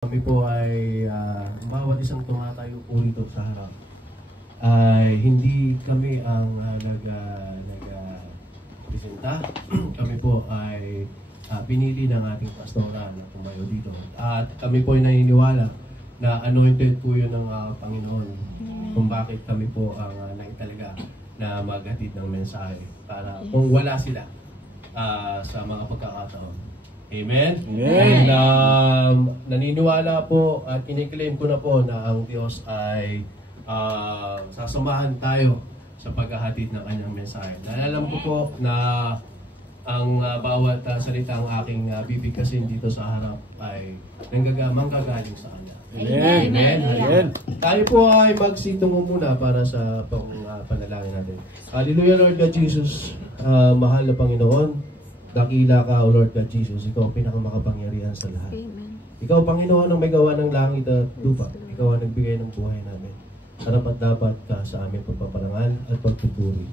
Kami po ay bawat isang tumatayo po rito sa harap ay hindi kami ang nag-presenta. Kami po ay pinili ng ating pastora na tumayo dito. At kami po ay naniniwala na anointed po yun ng Panginoon kung bakit kami po ang naitalaga na maghatid ng mensahe para kung wala sila sa mga pagkakataon. Amen? Amen. And naniniwala po at kiniklaim ko na po na ang Diyos ay sasamahan tayo sa paghahatid ng kanyang mensahe. Alam ko po na ang bawat salita ang aking bibigkasin dito sa harap ay manggagaling sa kanya. Amen. Amen. Amen. Tayo po ay magsitungo muna para sa panalangin natin. Hallelujah, Lord God Jesus. Mahal na Panginoon, dakila ka, O Lord God Jesus. Ikaw ang pinakamakapangyarihan sa lahat. Amen. Ikaw, Panginoon, ang may gawa ng langit at lupa. Ikaw ang nagbigay ng buhay namin. Harapat dapat ka sa aming pagpaparangal at pagpupuri.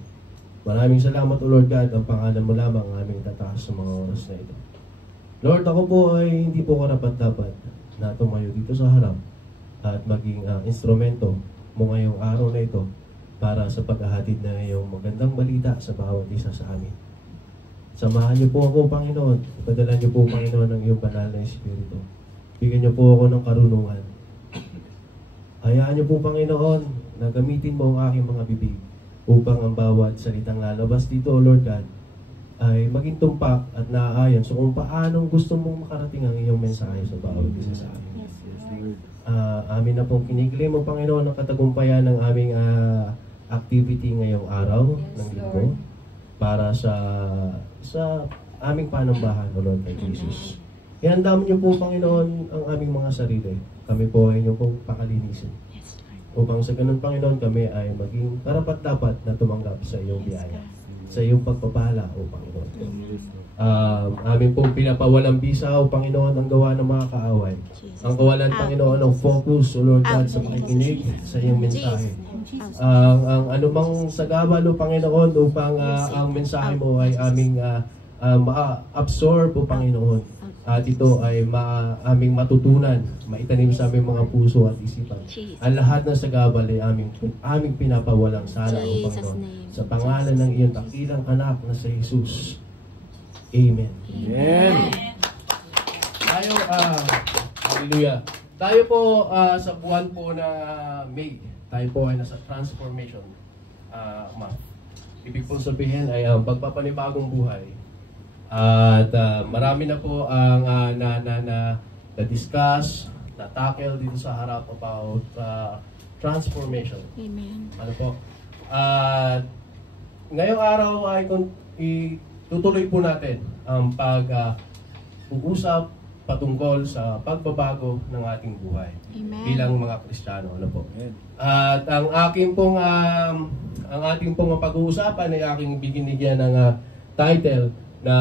Maraming salamat, O Lord God. Ang pangalan mo lamang ang aming tataas sa mga oras na ito. Lord, ako po ay hindi po karapat dapat na tumayo dito sa harap at maging instrumento mo ngayong araw na ito para sa paghahatid na iyong magandang balita sa bawat isa sa amin. Samahan niyo po ako, Panginoon. Padala niyo po, Panginoon, ng iyong banal na Espiritu. Bigyan niyo po ako ng karunungan. Hayaan niyo po, Panginoon, na gamitin mo ang aking mga bibig upang ang bawat salitang lalabas dito, O Lord God, ay maging tumpak at naaayon so kung paanong gusto mong makarating ang iyong mensahe sa bawat isa sa amin. Amin na pong kiniklaim mo, Panginoon, ang katagumpayan ng aming activity ngayong araw ng linggo para sa aming panambahan, O Lord God Jesus. Ihanda niyo po, Panginoon, ang aming mga sarili. Kami po ay inyong pong pakalinisin. Upang sa ganun, Panginoon, kami ay maging karapat-dapat na tumanggap sa iyong biyaya, sa iyong pagpapala, O Panginoon. Amin pong pinapawalang bisa, O Panginoon, ang gawa ng mga kaaway. Ang kawalan, Panginoon, ng focus, O Lord God, sa pakikinig sa iyong mensahe. Ang anumang sagabal, O Panginoon, upang ang mensahe mo ay aming ma-absorb, O Panginoon. At ito ay aming matutunan, maitanim sa aming mga puso at isipan. Ang lahat ng sagabal ay aming pinapawalang sala, O Panginoon. Sa pangalan ng iyong dakilang anak na sa Jesus. Amen. Amen. Tayo, hallelujah. Tayo po sa buwan po na May. Tayo po ay nasa transformation month. Ibig po sabihin ay pagpapanibagong buhay. At marami na po ang na-discuss, na-tackle dito sa harap about transformation. Amen. Ano po? Ngayong araw ay tutuloy po natin ang pag-uusap patungkol sa pagbabago ng ating buhay. Amen. Bilang mga Kristiyano, ano po? At ang ating pong pag-uusapan ay aking binigyan ng title na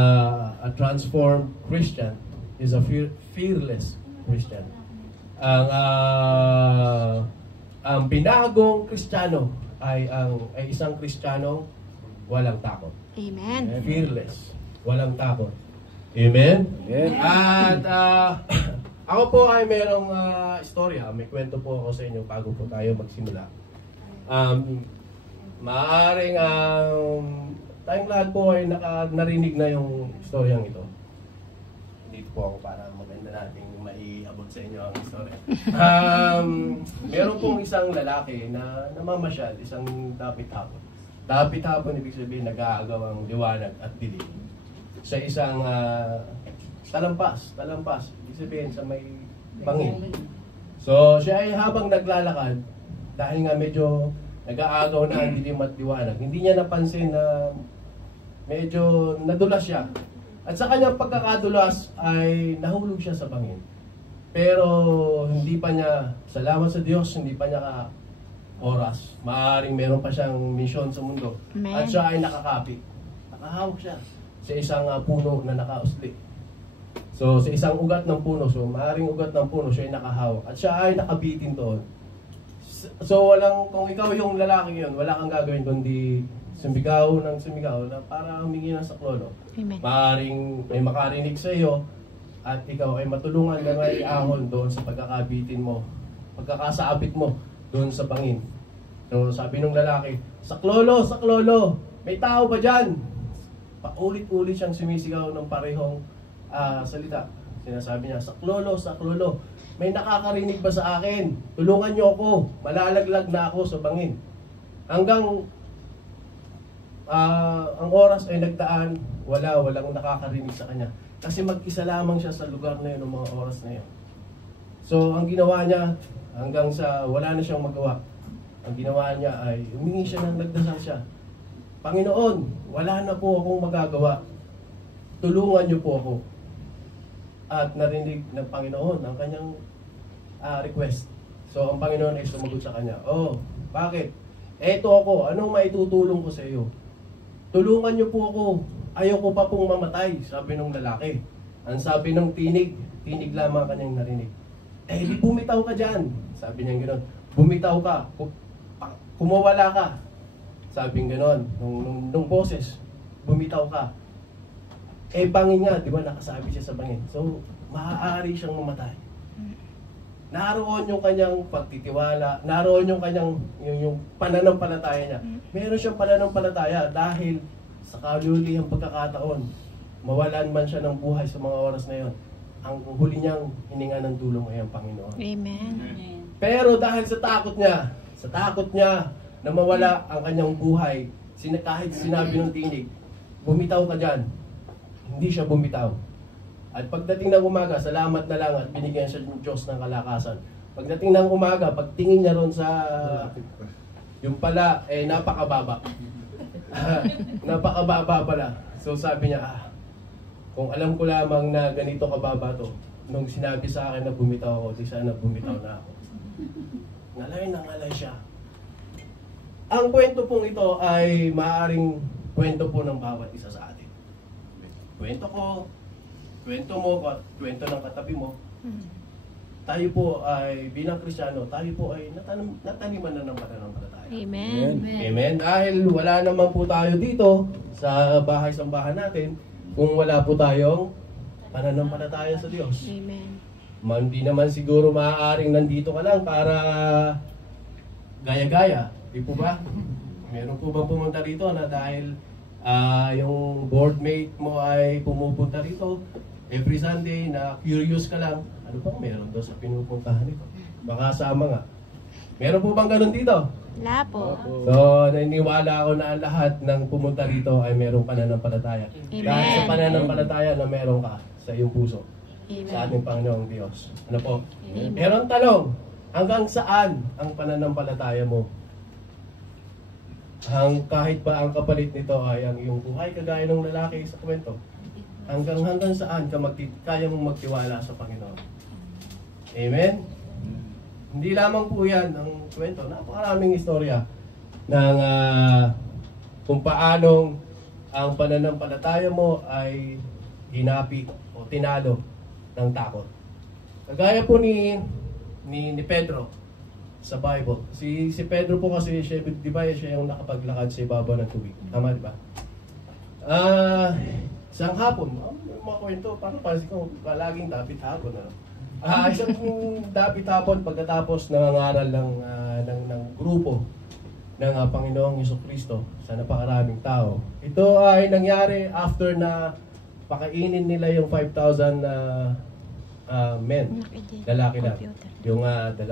a transformed Christian is a fearless Christian. Ang binagong Kristiyano ay isang Kristiyano walang takot. Amen. Fearless, walang takot. Amen? Amen. At ako po ay mayroong istorya. May kwento po ako sa inyo bago po tayo magsimula. Maaaring tayong lahat po ay narinig na yung istoryang ito. Dito po ako para maganda nating maiabot sa inyo ang istorya. Meron pong isang lalaki na namamasyal, isang dapit-hapon. Dapit-hapon, ibig sabihin, nag-aagaw ang liwanag at dilim. Sa isang talampas, ibig sabihin, sa may bangin. So, siya ay habang naglalakad, dahil nga medyo nag-aagaw na ang dilim at liwanag, hindi niya napansin na medyo nadulas siya. At sa kanyang pagkakadulas ay nahulog siya sa bangin. Pero hindi pa niya, salamat sa Diyos, hindi pa niya oras. Maaaring meron pa siyang misyon sa mundo. Amen. At siya ay nakakapit. Nakahawak siya sa isang puno na nakausli. So sa isang ugat ng puno, so maaaring ugat ng puno, siya ay nakahawak. At siya ay nakabitin doon. So kung ikaw yung lalaki yun, wala kang gagawin kundi sumigaw na para humingi ng saklolo. Amen. Maaaring may makarinig sa iyo at ikaw ay matulungan na may ahon doon sa pagkakabitin mo, pagkakasaabit mo doon sa bangin. So sabi nung lalaki, saklolo, saklolo, may tao ba dyan? Paulit-ulit siyang sumisigaw ng parehong salita. Sinasabi niya, saklolo, saklolo, may nakakarinig ba sa akin? Tulungan niyo ako, malalaglag na ako sa bangin. Hanggang ang oras ay nagdaan, walang nakakarinig sa kanya. Kasi mag-isa lamang siya sa lugar na yun, ng mga oras na yun. So, ang ginawa niya, hanggang sa wala na siyang magawa, ang ginawa niya ay humingi siya ng nagdasal siya. Panginoon, wala na po akong magagawa. Tulungan niyo po ako. At narinig ng Panginoon ang kanyang request. So, ang Panginoon ay sumagot sa kanya, oh, bakit? Eto ako, anong maitutulong ko sa iyo? Tulungan niyo po ako. Ayaw ko pa pong mamatay, sabi ng lalaki. Ang sabi ng tinig lamang kanyang narinig. Eh, di bumitaw ka dyan. Sabi niya gano'n, bumitaw ka, kumawala ka. Sabi niya gano'n, nung boses, bumitaw ka. Eh, bangin nga, di ba, nakasabi siya sa bangin. So, maaari siyang mamatay. Naroon yung kanyang pagtitiwala, naroon yung kanyang yung pananampalataya niya. Meron siyang pananampalataya dahil sa kalulihang pagkakataon, mawalan man siya ng buhay sa mga oras na yon, ang huli niyang hininga ng tulong ay ang Panginoon. Amen. Pero dahil sa takot niya na mawala ang kanyang buhay, kahit sinabi ng tinig, bumitaw ka dyan, hindi siya bumitaw. At pagdating ng umaga, salamat na lang at binigyan siya ng Diyos ng kalakasan. Pagdating ng umaga, pagtingin niya ron sa yung pala, napakababa. Napakababa pala. So sabi niya, kung alam ko lamang na ganito kababa to, nung sinabi sa akin na bumitaw ako, di sana bumitaw na ako. Ngalay siya. Ang kwento pong ito ay maaaring kwento po ng bawat isa sa atin. Kwento ko, kwento mo, kwento ng katabi mo. Tayo po ay, bilang Kristiyano, tayo po ay nataniman na ng pananampalataya. Amen. Amen. Dahil wala naman po tayo dito sa bahay-sambahan natin kung wala po tayong pananampalataya sa Diyos. Amen. Hindi naman siguro maaaring nandito ka lang para gaya-gaya. Di po ba? Meron po bang pumunta rito na dahil yung boardmate mo ay pumupunta rito every Sunday na curious ka lang, ano bang meron doon sa pinupuntahan nito? Baka sama nga. Meron po bang ganun dito? Wala po. So, naniniwala ako na ang lahat ng pumunta rito ay merong pananampalataya. Amen. Dahil sa pananampalataya na meron ka sa iyong puso. Amen. Sa ating Panginoong Diyos. Ano po? Amen. Pero ang tanong, hanggang saan ang pananampalataya mo? Kahit pa ang kapalit nito ay ang iyong buhay, kagaya ng lalaki sa kwento. Hanggang saan ka kaya mong magtiwala sa Panginoon? Amen? Hindi lamang po yan ang kwento. Napakaraming istorya ng kung paanong ang pananampalataya mo ay hinapi o tinalo ng takot. Kagaya po ni Pedro sa Bible. Si Pedro po kasi siya, di ba, siya yung nakapaglakad sa ibabaw ng tubig. Tama, di ba? Isang hapon, mga kwento, parang ko, laging dapit hapon. Isang dapit hapon pagkatapos nangangaral ng grupo ng Panginoong Jesucristo sa napakaraming tao. Ito ay nangyari after na pakainin nila yung 5,000 men, lalaki lang. Yung 2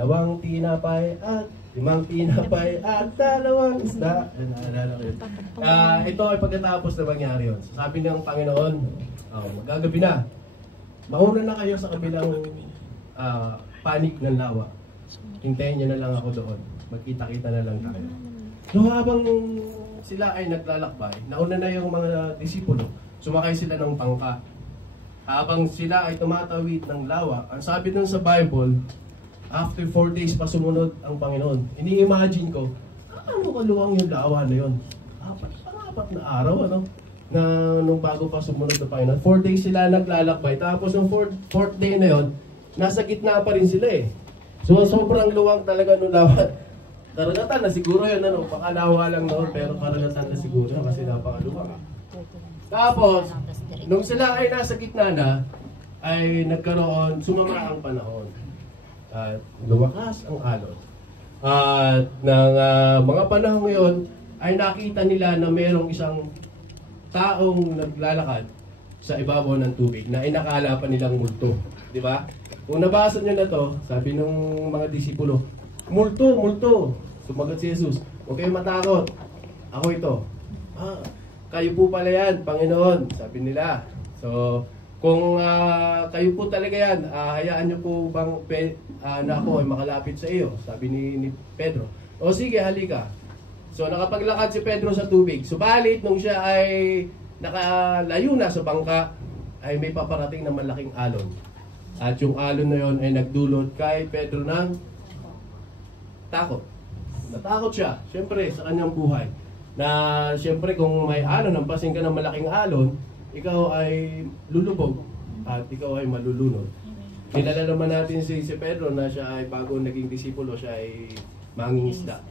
tinapay at 5 tinapay at 2 isda. Naalala ko yun. Ito ay pagkatapos na mangyari yun. Sabi ng Panginoon, magagabi na. Mauna na kayo sa kabilang panig ng lawa. Hintayin nyo na lang ako doon. Magkita-kita na lang tayo. So habang sila ay naglalakbay, nauna na yung mga disipulo. Sumakay sila ng bangka. Habang sila ay tumatawid ng lawa, ang sabi dun sa Bible, after 4 days pa sumunod ang Panginoon. Ini-imagine ko, ano kaluwang yung lawa na yun? Apat na araw, na nung bago pa sumunod ang Panginoon. 4 days sila naglalakbay. Tapos yung 4th day na yun, nasa gitna pa rin sila eh. So sobrang luwang talaga nung lawa. Karagatan na siguro yun, pakalawa lang noon, pero karagatan na siguro kasi napakaluwang. Tapos, nung sila ay nasa gitna na, ay nagkaroon, sumama ang panahon. At lumakas ang alon. At ng mga panahon ngayon, ay nakita nila na mayroong isang taong naglalakad sa ibabaw ng tubig na inakala pa nilang multo. Di ba? Kung nabasa nyo na to, sabi ng mga disipulo, multo, multo. Sumagot si Jesus, huwag kayong matakot. Ako ito. Kayo po pala yan, Panginoon, sabi nila. So, kung kayo po talaga yan, hayaan nyo po bang na ako ay makalapit sa iyo, sabi ni Pedro. O sige, halika. So, nakapaglakad si Pedro sa tubig. Subalit, nung siya ay nakalayo na sa bangka, ay may paparating na malaking alon. At yung alon na yon ay nagdulot kay Pedro ng takot. Natakot siya, siyempre, sa kanyang buhay. Na siyempre, kung may alon, nampasin ka ng malaking alon, ikaw ay lulubog at ikaw ay malulunod. Kilala naman natin si Pedro na siya ay bago naging disipulo, siya ay mangingisda.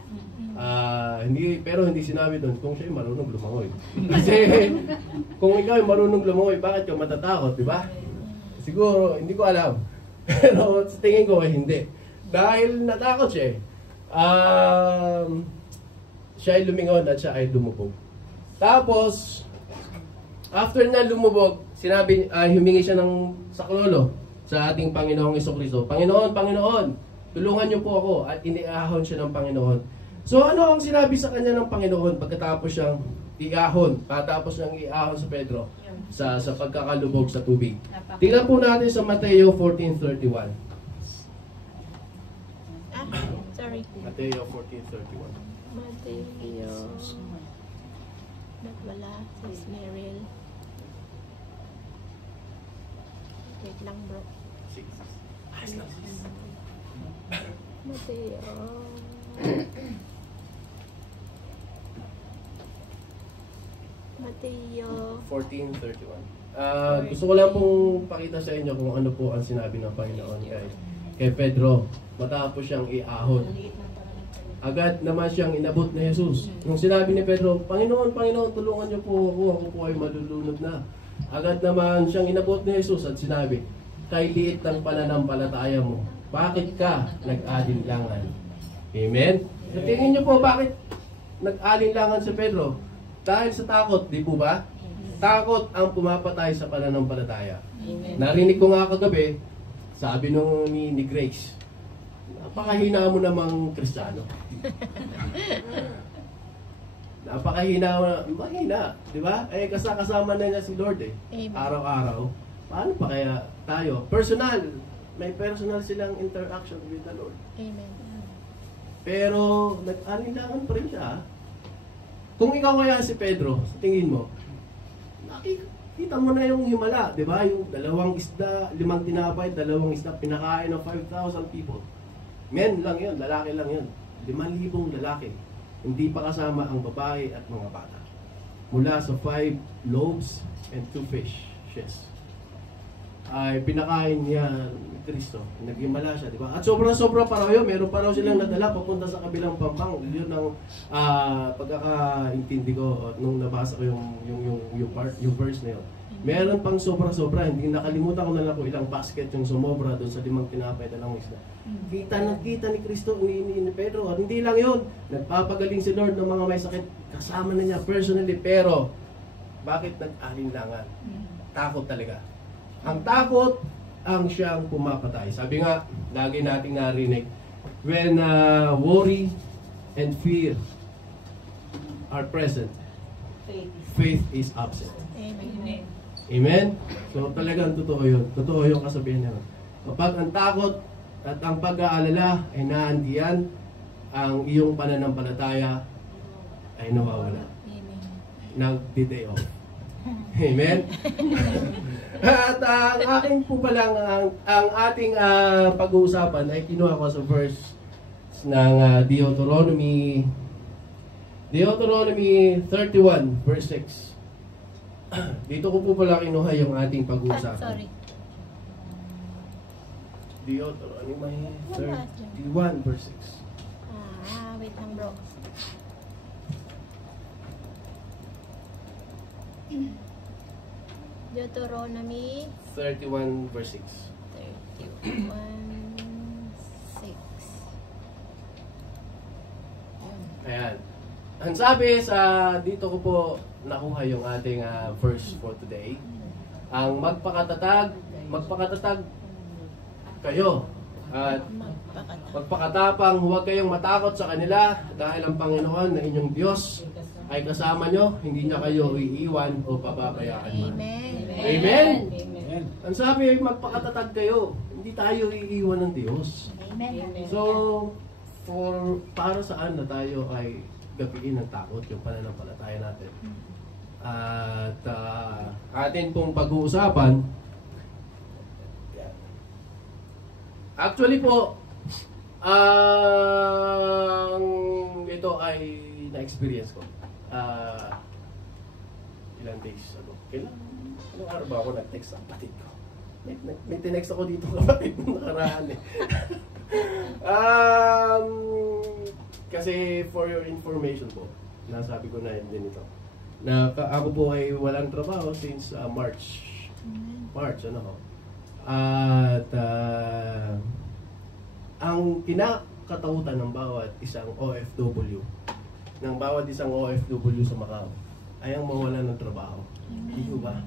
Pero hindi sinabi doon kung siya ay marunong lumangoy. Kasi kung ikaw ay marunong lumangoy, bakit ka matatakot, di ba? Siguro, hindi ko alam. Pero sa tingin ko ay hindi. Dahil natakot siya eh. Siya ay lumingon at siya ay lumubog. Tapos, after na lumubog, humingi siya ng saklolo sa ating Panginoong Jesucristo. Panginoon, Panginoon, tulungan niyo po ako. At iniahon siya ng Panginoon. So ano ang sinabi sa kanya ng Panginoon pagkatapos siyang iahon, pagkatapos niyang iahon sa Pedro sa pagkakalubog sa tubig? Tingnan po natin sa Mateo 14:31. Sorry. Mateo 14:31. Mateo. Wala. Sis Meryl. Wait lang bro. Mateo. Mateo 14:31. Gusto ko lang pong pakita sa inyo kung ano po ang sinabi ng Panginoon kay Pedro matapos siyang iahon. Agad naman siyang inabot ni Jesus. Nung sinabi ni Pedro, Panginoon, Panginoon, tulungan niyo po ako po ay malulunod na. Agad naman siyang inabot ni Jesus at sinabi, kay liit ng pananampalataya mo, bakit ka nag-alinlangan? Amen? So, tingin niyo po bakit nag-alinlangan si Pedro? Dahil sa takot, di po ba? Takot ang pumapatay sa pananampalataya. Amen. Narinig ko nga kagabi, sabi ni Grace, napakahina mo namang Kristiyano. Napakahina, mahina, di ba? Eh, kasama na niya si Lord eh. Amen. Araw-araw. Paano pa kaya tayo? Personal. May personal silang interaction with the Lord. Amen. Pero, nag-alinlangan pa rin siya. Kung ikaw kaya si Pedro, sa tingin mo, nakikita mo na yung himala, di ba? Yung 2 isda, 5 tinapay, 2 isda, pinakain ng 5,000 people. Men lang yun, lalaki lang yun. 5,000 lalaki. Hindi pa kasama ang babae at mga bata. Mula sa 5 loaves and 2 fishes. Ay pinakain niya ni Kristo. Naghimala siya, di ba? At sobra-sobra pa raw yun. Meron pa raw silang nadala papunta sa kabilang pampang. Yun ang pagkakaintindi ko nung nabasa ko yung verse na yun. Meron pang sobra-sobra. Hindi nakalimutan ko na lang kung ilang basket yung sumobra doon sa 5 tinapay at 2 isda. Kita ni Kristo, ni Pedro. At hindi lang yun. Nagpapagaling si Lord ng mga may sakit. Kasama na niya personally. Pero, bakit nag-alinlangan? Takot talaga. Ang takot ang siyang pumapatay. Sabi nga, lagi nating narinig, when worry and fear are present, faith is absent. Amen. Amen? So talagang totoo yun. Totoo yung kasabihan naman. Kapag ang takot at ang pag-aalala ay naandiyan, ang iyong pananampalataya ay nawawala. Amen. Nag-day off. Amen? At ang aking po palang, ang ating pag-uusapan ay kinuha ko sa verse ng Deuteronomy 31 verse 6. Dito ko po pala kinuha yung ating pag-uusapan. Sorry. Deuteronomy 31 verse 6. Wait lang bro. Deuteronomy 31 verse 6. 31:6. Ayan. Ang sabi sa dito ko po nakuha yung ating verse for today. Ang magpakatatag kayo at magpakatapang, huwag kayong matakot sa kanila dahil ang Panginoon na inyong Diyos ay kasama nyo, hindi niya kayo iiwan o pababayaan man. Amen. Amen? Ang sabi ay magpakatatag kayo, hindi tayo iiwan ng Diyos. So, para saan na tayo ay gapiin ng takot yung pananampalataya natin? At atin pong pag-uusapan, actually po, ito ay na-experience ko. Ilang days ago. Anong araw ba ako nag-text sa kapatid ko? May tinext ako dito kapatid nung nakaraan eh. Kasi for your information po, nasabi ko na din ito. Na ako po ay walang trabaho since March. Ano ho? At ang kinakatakutan ng bawat isang OFW, ng bawat isang OFW sa Macau, ay ang mawalan ng trabaho. Hindi ko ba?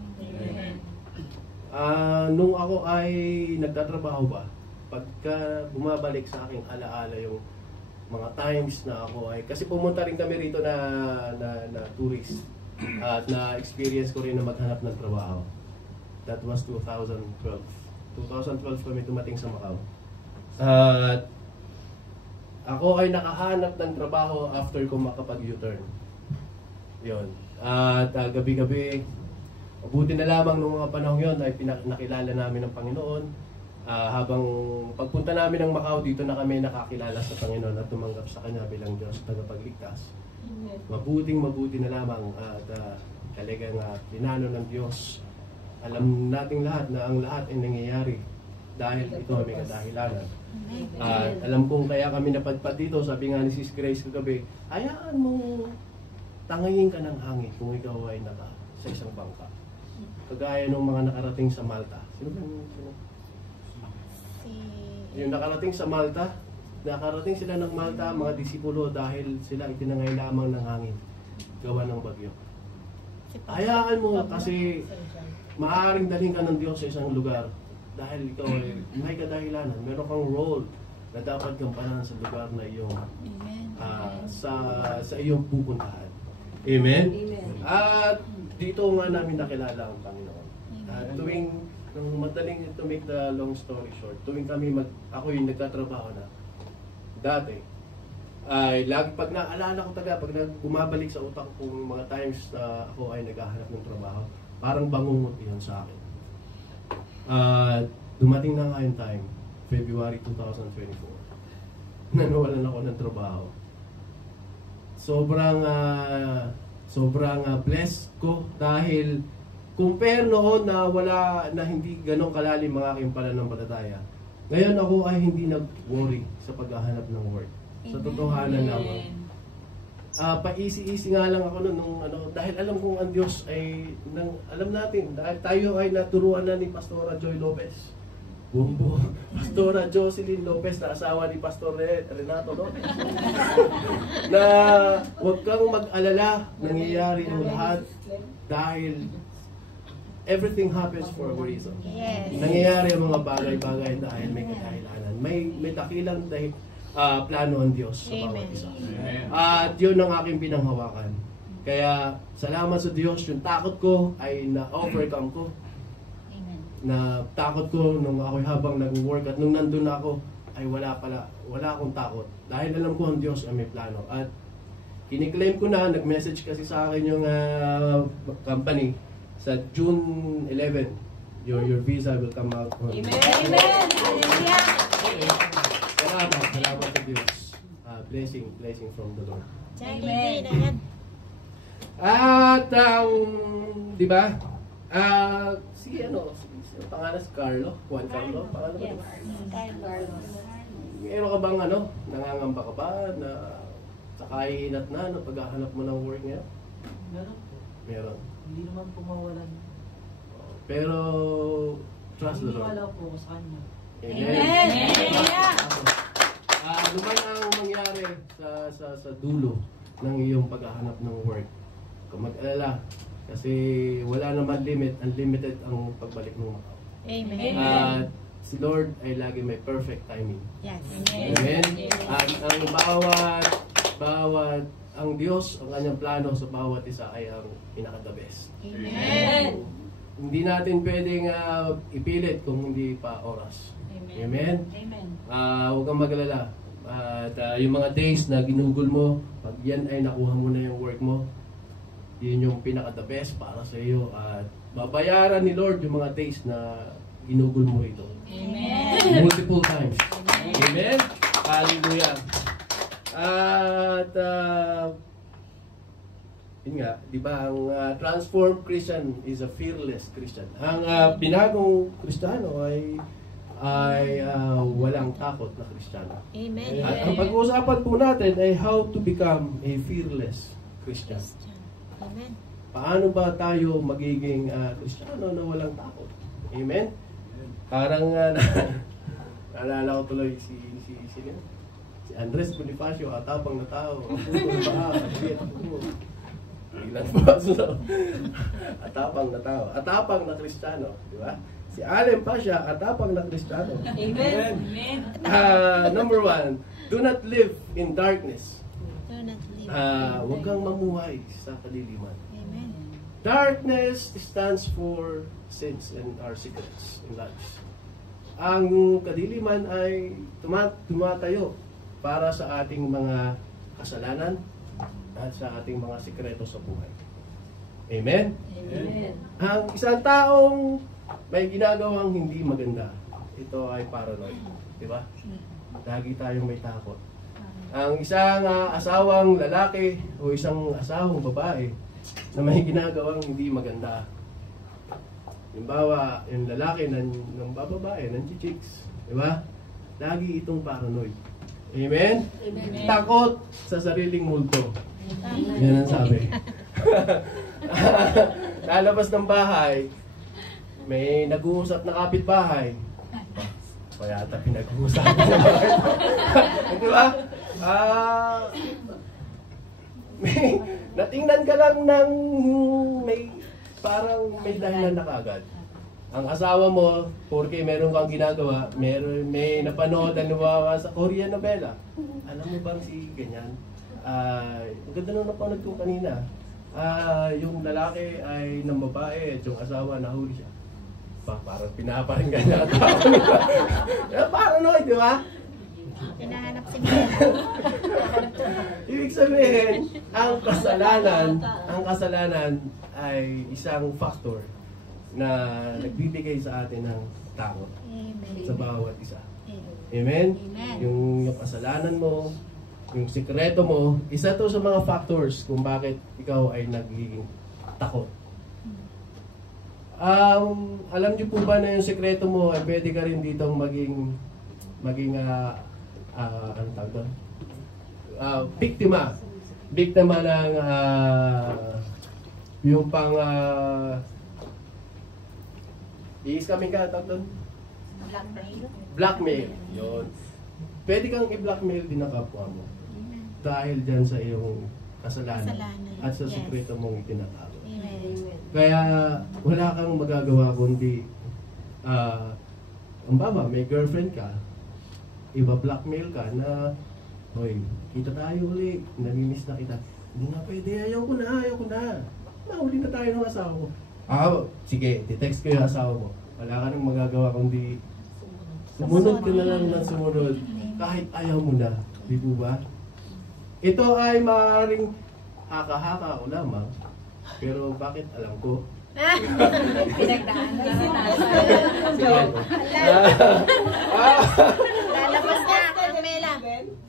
Nung ako ay nagtatrabaho ba, pagka bumabalik sa aking alaala yung mga times na ako ay, kasi pumunta rin kami rito na tourist at na-experience ko rin na maghanap ng trabaho. That was 2012. 2012 kami dumating sa Macau. At ako ay nakahanap ng trabaho after ko makapag-U-turn. Yun. At gabi-gabi, mabuti na lamang nung mga panahon yun ay nakilala namin ng Panginoon. Habang pagpunta namin ng Macau, dito na kami nakakilala sa Panginoon at tumanggap sa Kanya bilang Diyos tagapagligtas. Mabuting-mabuti na lamang at talagang pinano ng Diyos. Alam nating lahat na ang lahat ay nangyayari dahil ito ay may kadahilanan. At alam kong kaya kami napadpad dito, sabi nga ni Sis Grace kagabi, hayaan mo tangayin ka ng hangin kung ikaw ay sa isang bangka. Kagaya ng mga nakarating sa Malta. Sino? Yung nakarating sa Malta, nakarating sila ng Malta, mga disipulo, dahil sila itinangay lamang ng hangin. Gawa ng bagyo. Hayaan mo kasi maaaring dalhin ka ng Diyos sa isang lugar dahil ikaw ay may kadahilanan. Meron kang role na dapat gampanan sa lugar na iyong sa iyong pupuntahan. Amen? At dito nga namin nakilala ang Panginoon. Madaling to make the long story short, tuwing ako yung nagtatrabaho na dati, ay lagi pag naalala ko pag bumabalik sa utak ko mga times na ako ay naghahanap ng trabaho, parang bangungot yun sa akin. Dumating na nga yung time, February 2024, nanawalan ako ng trabaho. Sobrang blessed ko dahil compare noon na hindi ganong kalalim ang aking pananampalataya. Ngayon ako ay hindi nag-worry sa paghahanap ng work. Sa totohanan lamang. Pa-easy-easy nga lang ako nung dahil alam kong ang Diyos ay alam natin dahil tayo ay naturuan na ni Pastora Joy Lopez. Bumbo. Pastora Jocelyn Lopez na asawa ni Pastor Renato Lopez. Na huwag kang mag-alala, nangyayari ang lahat dahil everything happens for a reason. Yes. Nangyayari ang mga bagay-bagay dahil may kadahilanan. May dakilang plano ang Diyos sa bawat isa. At yun ang aking pinanghawakan. Kaya salamat sa Diyos, yung takot ko ay na-overcome ko. Na takot ko nung ako habang nag-work at nung nandun ako ay wala akong takot. Dahil alam ko ang Diyos ay may plano. At kiniklaim ko na, nag-message kasi sa akin yung company sa June 11, your visa will come out. Amen. Amen. Salamat sa Diyos. Blessing from the Lord. Amen. At di ba? Si pangalan si Carlo, Juan Carlo, pangalan ba? Meron ka bang nangangamba ka ba na sa kahinat na paghahanap mo ng work ngayon? Meron. Meron. Hindi naman pumawalan. Pero, trust the Lord. Wala po sa kanya. Amen. Amen. Luman ang mangyari sa dulo ng iyong paghahanap ng work. Kung mag-alala, kasi wala naman limit, unlimited ang pagbalik ng Macau. Amen. At si Lord ay lagi may perfect timing. Yes. Amen. At ang bawat ang Diyos, ang kanyang plano sa bawat isa ay ang pinaka-the best. Amen. Hindi natin pwedeng ipilit kung hindi pa oras. Amen. Amen. Huwag kang magalala. At yung mga days na ginugol mo, pag yan ay nakuha mo na yung work mo, yun yung pinaka-the best para sa iyo. At babayaran ni Lord yung mga days na ginugol mo ito. Amen. Multiple times. Amen. Hallelujah. At yun nga, di ba, ang transformed Christian is a fearless Christian. Ang binagong Kristiyano ay walang takot na Kristiyano. Amen. At ang pag-uusapan po natin ay how to become a fearless Christian. Amen. Paano ba tayo magiging Kristiyano na walang takot? Amen? Parang naalala ko tuloy si Andres Bonifacio, atapang na tao. Biglang baso. Atapang na tao. Atapang na Kristiyano. Di ba? Si Allen Pasha, atapang na Kristiyano. Amen. Number 1, do not live in darkness. Do not leave. Huwag kang mamuhay sa kadiliman. Amen. Darkness stands for sins and our secrets in lives. Ang kadiliman ay tumatayo para sa ating mga kasalanan at sa ating mga sikreto sa buhay. Amen? Amen. Ang isang taong may ginagawang hindi maganda, ito ay paranoid. Di ba? Lagi tayong may takot. Ang isang asawang lalaki o isang asawang babae na may ginagawang hindi maganda. Halimbawa, yung lalaki ng bababae, ng chichiks. Di ba? Lagi itong paranoid. Amen? Amen. Takot sa sariling multo. Yan ang sabi. Lalabas ng bahay, may nag-uusap na kapitbahay. Kaya ata pinag-uusapan sa bahay. Di ba? Natingnan ka lang ng parang may dahilan na kagad. Ang asawa mo, porque meron kang ginagawa, may napanood ang lumawa sa Korean novela. Alam mo bang si ganyan? Ang ganda nung napanood ko kanina. Yung lalaki ay ng babae at yung asawa nahuli siya. Parang pinaparinggan niya ang tao. Paranoid, di ba? Hinahanap si Mel. Ibig sabihin, ang kasalanan ay isang factor na nagbibigay sa atin ng takot Amen. sa bawat isa. Amen. Amen? Yung kasalanan mo, yung sikreto mo, isa to sa mga factors kung bakit ikaw ay nagiging takot. Alam niyo po ba na yung sikreto mo ay pwede ka rin dito maging ano tawag doon? Biktima ng yung pang i-scamming ka, tawag doon? Blackmail. Yun. Pwede kang i-blackmail din ang kapwa mo dahil dyan sa iyong kasalanan at sa Yes. sikreto mong itinatago. Amen. Kaya wala kang magagawa kundi ang baba, may girlfriend ka, iba-blackmail ka na, hoy, kita tayo uli, namimiss na kita. Hindi na pwede, ayaw ko na. Nahuli na tayo ng asawa ko. Sige, titext ko yung asawa mo. Wala ka nang magagawa kundi sumunod ka na lang ng sumunod kahit ayaw mo na. Di po ba? Ito ay maaaring haka-haka o lamang, pero bakit alam ko? Pinagdaan. Lalabas na ang Mela.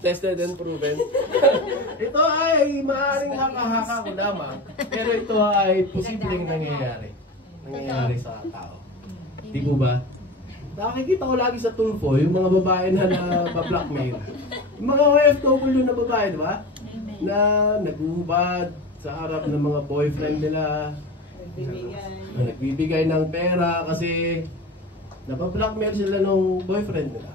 Tested and proven. Ito ay maaaring haka-haka ko lamang, pero ito ay posibleng nangyayari. Nangyayari sa tao. Di po ba? Nakikita ko lagi sa Tulfo, yung mga babae na na-blackmail. Yung mga OFW na babae, di ba? Na naguhubad sa harap ng mga boyfriend nila. Nagbibigay ng pera kasi napablockmail sila nung boyfriend nila.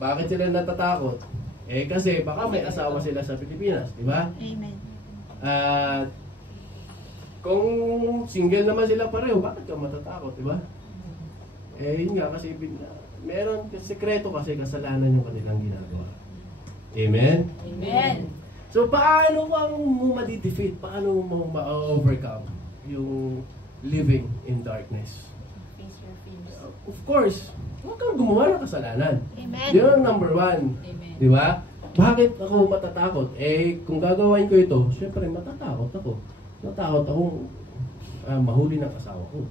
Bakit sila natatakot? Eh kasi baka may asawa sila sa Pilipinas, di ba? Amen. At kung single naman sila pareho, bakit ka matatakot, di ba? Eh yun nga kasi meron sekreto kasi kasalanan yung kanilang ginagawa. Amen? Amen. So paano mo ma-defeat? Paano mo ma-overcome yung living in darkness? Face your fears. Of course, huwag kang gumawa ng kasalanan. Amen. Yun ang number one. Amen. Di ba? Bakit ako matatakot? Eh, kung gagawin ko ito, syempre matatakot ako. Matatakot akong mahuli ng asawa ko.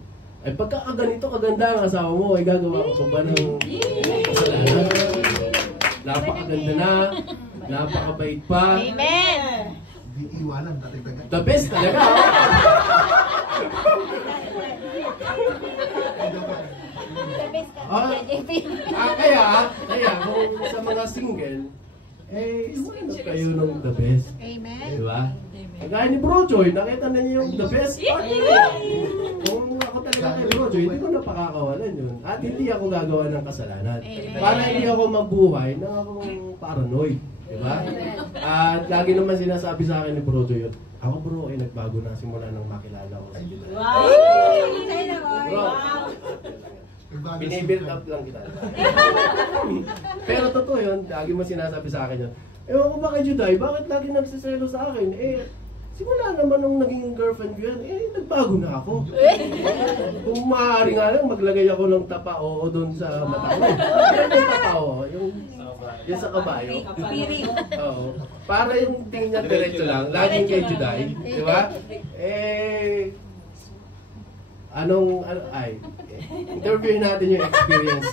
Ay pagka ganito kaganda ang asawa mo, ay gagawa ko ba ng kasalanan? Napakaganda na, napakabait pa. Amen. Di iwanan, tatagdagan. The best talaga. The best ka, Ah. JP. Kaya kung sa mga single, eh, iwanag kayo ng the best. Amen. Di ba? Gaya ni Bro Joy, nakita na niyo yung the best part. Kung ako talaga kay Bro Joy, hindi ko napakakawalan yun. At hindi ako gagawa ng kasalanan. Amen. Para hindi ako mabuhay na akong paranoid. Di ba? At lagi naman sinasabi sa akin ni Bro Joy yun, ako bro, ay nagbago na simula nang makilala ko si Juday. Bro, binibuild up lang kita. Pero totoo yun, lagi mo sinasabi sa akin yun. Ewan ko ba kay Juday, bakit lagi nagsiselo sa akin? Eh, simula naman nung naging girlfriend ko yan, eh, nagbago na ako. Kung maaari nga lang, maglagay ako ng tapa oo doon sa mata ko. Ano yung tapa oo? Yung sa kabayo. Oo. Para yung tingin niya diretso lang, laging kay Juday. Di ba? Eh, interviewin natin yung experience.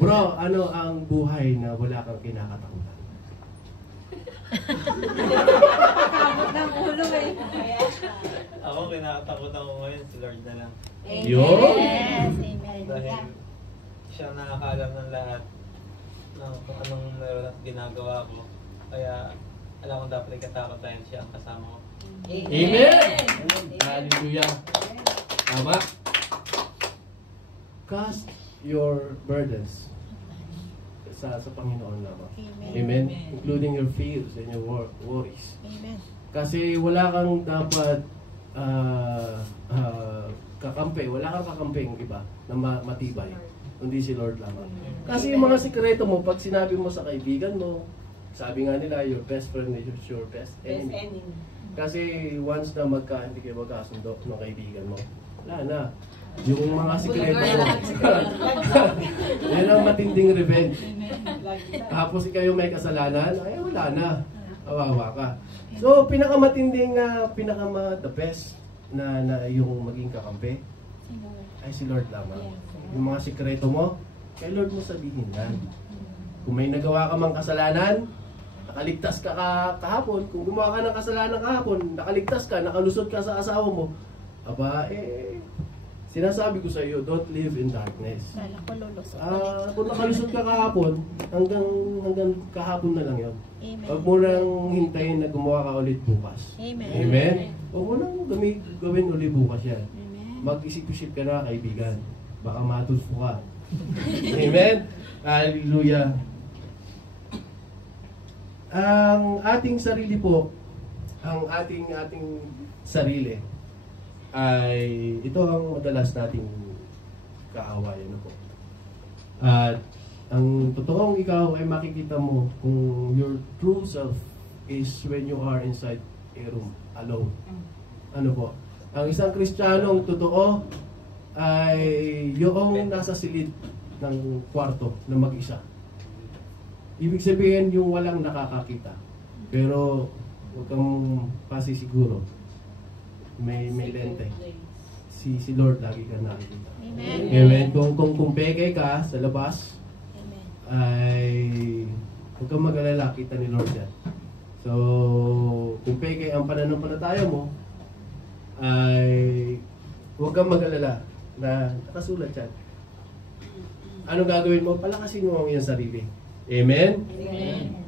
Bro, ano ang buhay na wala kang kinakatakutan? Ng ulo eh. Ako, kinakatakutan ko ngayon, si Lord na lang. Yun. Yes, amen. Dahil siya ang nakakaalam ng lahat ng kung anong meron at ginagawa ko. Kaya alam ko dapat ikatakot dahil siya ang kasama ko. Amen! Hallelujah. Tama? Cast your burdens sa Panginoon lamang. Amen. Including your fears and your worries. Amen. Kasi wala kang dapat kakampi. Wala kang kakamping iba na matibay. Kundi si Lord lamang. Kasi yung mga sikreto mo, pag sinabi mo sa kaibigan mo, sabi nga nila, your best friend is your best enemy. Kasi once na hindi kayo magkasundo ng kaibigan mo, wala na. Yung mga sikreto mo, yan ang matinding revenge. Tapos ikaw yung may kasalanan, ay wala na. Kawawa ka. So, pinakamatinding, the best na yung maging kakampi, ay si Lord lamang. Yung mga sikreto mo, kay Lord mo sabihin yan. Kung may nagawa ka mang kasalanan, nakaligtas ka kahapon. Kung gumawa ka ng kasalanan kahapon, nakaligtas ka, nakalusot ka sa asawa mo, sinasabi ko sa iyo, don't live in darkness. Kala ko lulusot. Kung nakalusot ka kahapon, hanggang kahapon na lang yun. Amen. Huwag mo nang hintayin na gumawa ka ulit bukas. Amen. Amen? Huwag mo nang gawin ulit bukas yan. Amen. Mag-isip-isip ka na, kaibigan. Baka matulfo ka. Amen? Hallelujah. Ang ating sarili po, ang ating sarili, ay ito ang madalas nating kaawayan po. At ang totoong ikaw ay makikita mo kung your true self is when you are inside a room alone. Ano po? Ang isang Kristiyanong totoo ay yung nasa silid ng kwarto na mag-isa. Ibig sabihin yung walang nakakakita. Pero huwag kang pasisiguro. May lente. Si Lord lagi ka nakikita. Amen. Amen. Kung peke ka sa labas, Amen. ay huwag kang mag-alala, kita ni Lord yan. So, kung peke ang pananampalataya mo, ay huwag kang mag-alala na nakasulat yan. Ano gagawin mo? Palakasin mo ang iyong sarili. Amen? Amen.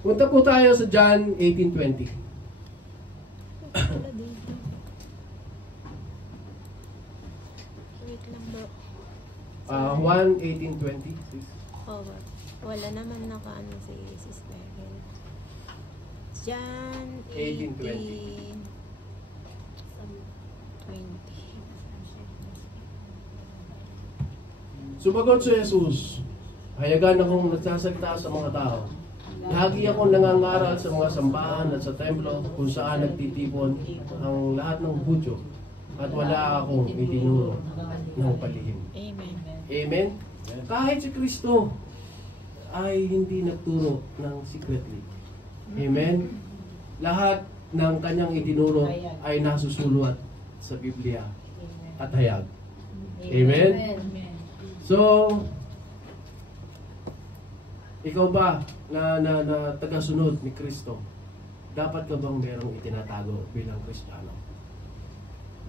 Punta po tayo sa John 18:20. Juan 18:20. Oh, wala naman nakaano si Sister Hel. John 18:20. 18:20. Sumagot si Jesus, hayagan akong nagsasalita sa mga tao. Lagi akong nangangaral sa mga sambahan at sa templo kung saan nagtitipon ang lahat ng Hudyo at wala akong itinuro ng palihim. Amen. Amen? Kahit si Kristo ay hindi nagturo ng secretly. Amen? Lahat ng kanyang itinuro ay nasusulat sa Biblia at hayag. Amen? So, ikaw ba na tagasunod ni Kristo, dapat ka bang merong itinatago bilang Kristiyano?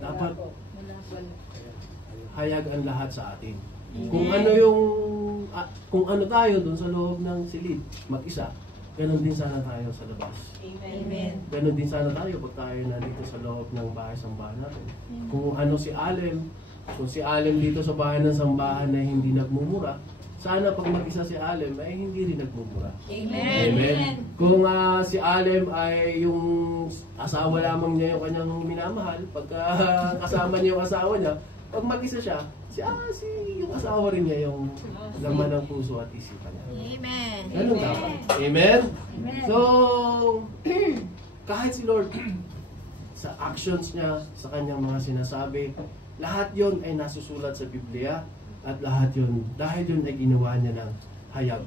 Dapat hayag ang lahat sa atin. Kung ano tayo dun sa loob ng silid, mag-isa, ganun din sana tayo sa labas. Amen. Ganun din sana tayo pag tayo nandito sa loob ng bahay-sambahan natin. Kung ano si Alem, kung si Alem dito sa bahay ng sambahan na hindi nagmumura, sana pag mag-isa si Alem ay hindi rin nagmumura. Amen. Amen. Kung si Alem ay yung asawa lamang niya yung kanyang minamahal, pagka kasama niya yung asawa niya, pag mag-isa siya, yung asawa rin niya yung laman ng puso at isipan niya. Amen. Ganun dapat. Amen? So, kahit si Lord, sa actions niya, sa kanyang mga sinasabi, lahat yon ay nasusulat sa Biblia at lahat yon, dahil yon ay ginawa niya ng hayag.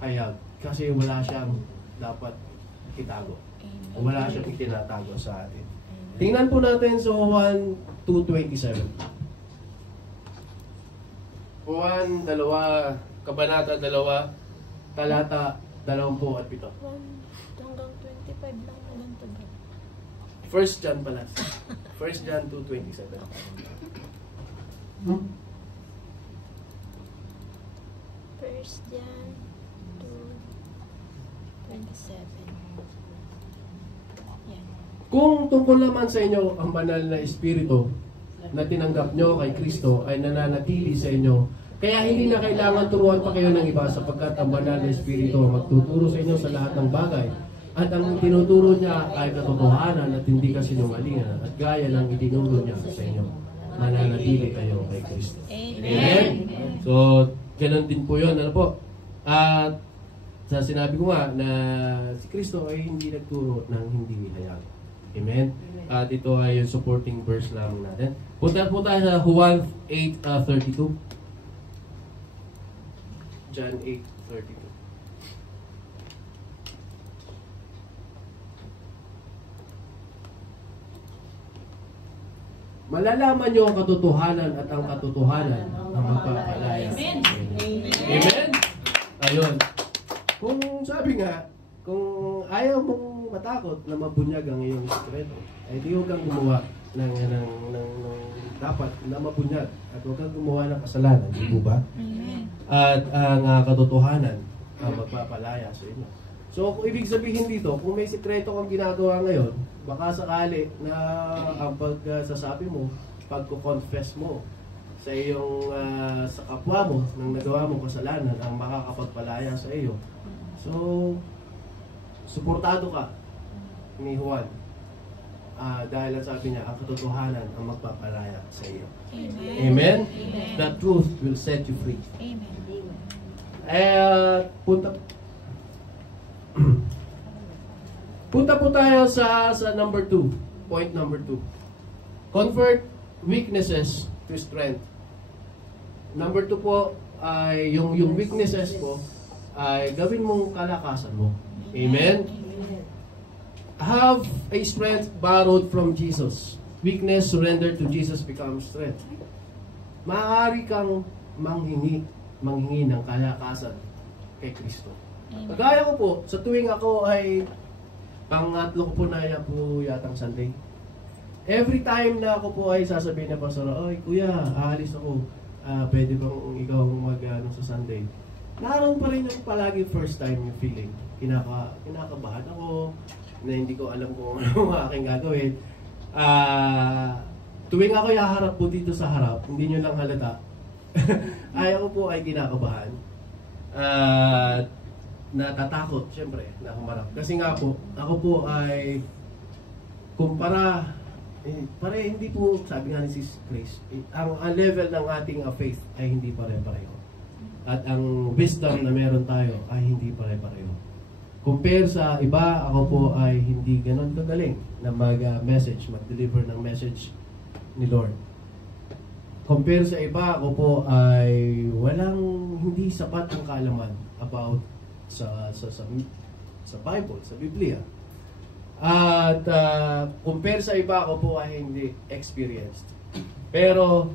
Hayag. Kasi wala siyang dapat itago. Wala siyang itinatago sa atin. Tingnan po natin sa Juan 2:27. Juan 2, Kabanata 2, Talata 27. Hanggang 25 lang naman to ba? 1 John pala. 1 John 2:27. First John 2:27. Yan. Kung tungkol naman sa inyo ang banal na Espiritu na tinanggap nyo kay Kristo ay nananatili sa inyo, kaya hindi na kailangan turuan pa kayo ng iba sapagkat ang banal na Espiritu ang magtuturo sa inyo sa lahat ng bagay. At ang tinuturo niya ay katotohanan at hindi kasinungalingan at gaya ng itinuro niya sa inyo. Mananatili kayo kay Kristo. Amen. So, ganun din po yun. Ano po? At sa sinabi ko nga na si Kristo ay hindi nagturo ng hindi hayag. Amen? At ito ay yung supporting verse lamang natin. Punta po tayo sa Juan 8:32. John 8:32. Malalaman niyo ang katotohanan at ang katotohanan ang magpapalaya. Amen. Amen. Ayun. Kung sabi nga, kung ayaw mong matakot na mabunyag ang iyong sikreto, ay di huwag kang gumawa ng dapat na mabunyag at huwag kang gumawa ng kasalanan, di ba? Amen. At ang katotohanan ang magpapalaya sa inyo. So, kung ibig sabihin dito, kung may sikreto kang ginagawa ngayon, baka sakali na ang pagsasabi mo, pagko-confess mo sa iyong sa kapwa mo nang nagawa mong kasalanan ang makakapagpalaya sa iyo. So, suportado ka ni Juan. Dahil ang sabi niya, ang katotohanan ang magpapalaya sa iyo. Amen. Amen? Amen. The truth will set you free. Amen. Punta po tayo sa number 2. Point number 2. Convert weaknesses to strength. Number 2 po ay yung weaknesses po ay gawin mong kalakasan mo. Amen? Have a strength borrowed from Jesus. Weakness surrendered to Jesus becomes strength. Maaari kang manghingi ng kalakasan kay Kristo. Kagaya ko po, sa tuwing ako ay pangatlo ko po na yatang Sunday. Every time na ako po ay sasabihin na pastor, "Oy, kuya, aalis ako. Pwede bang ikaw sa Sunday?" Naroon pa rin yung palagi first time yung feeling. Kinakabahan ako, na hindi ko alam kung ano ang aking gagawin. Tuwing ako haharap po dito sa harap, hindi nyo lang halata, Ako po ay kinakabahan. At natatakot, syempre, na humarap. Kasi nga po, ako po ay kumpara, hindi po, sabi nga ni Sis Grace, ang level ng ating faith ay hindi pare-pareho. At ang wisdom na meron tayo ay hindi pare-pareho. Compare sa iba, ako po ay hindi ganon kagaling na mag-message, mag-deliver ng message ni Lord. Compare sa iba, ako po ay hindi sapat ang kaalaman about sa Bible, sa Biblia. At compare sa iba, ako po ay hindi experienced. Pero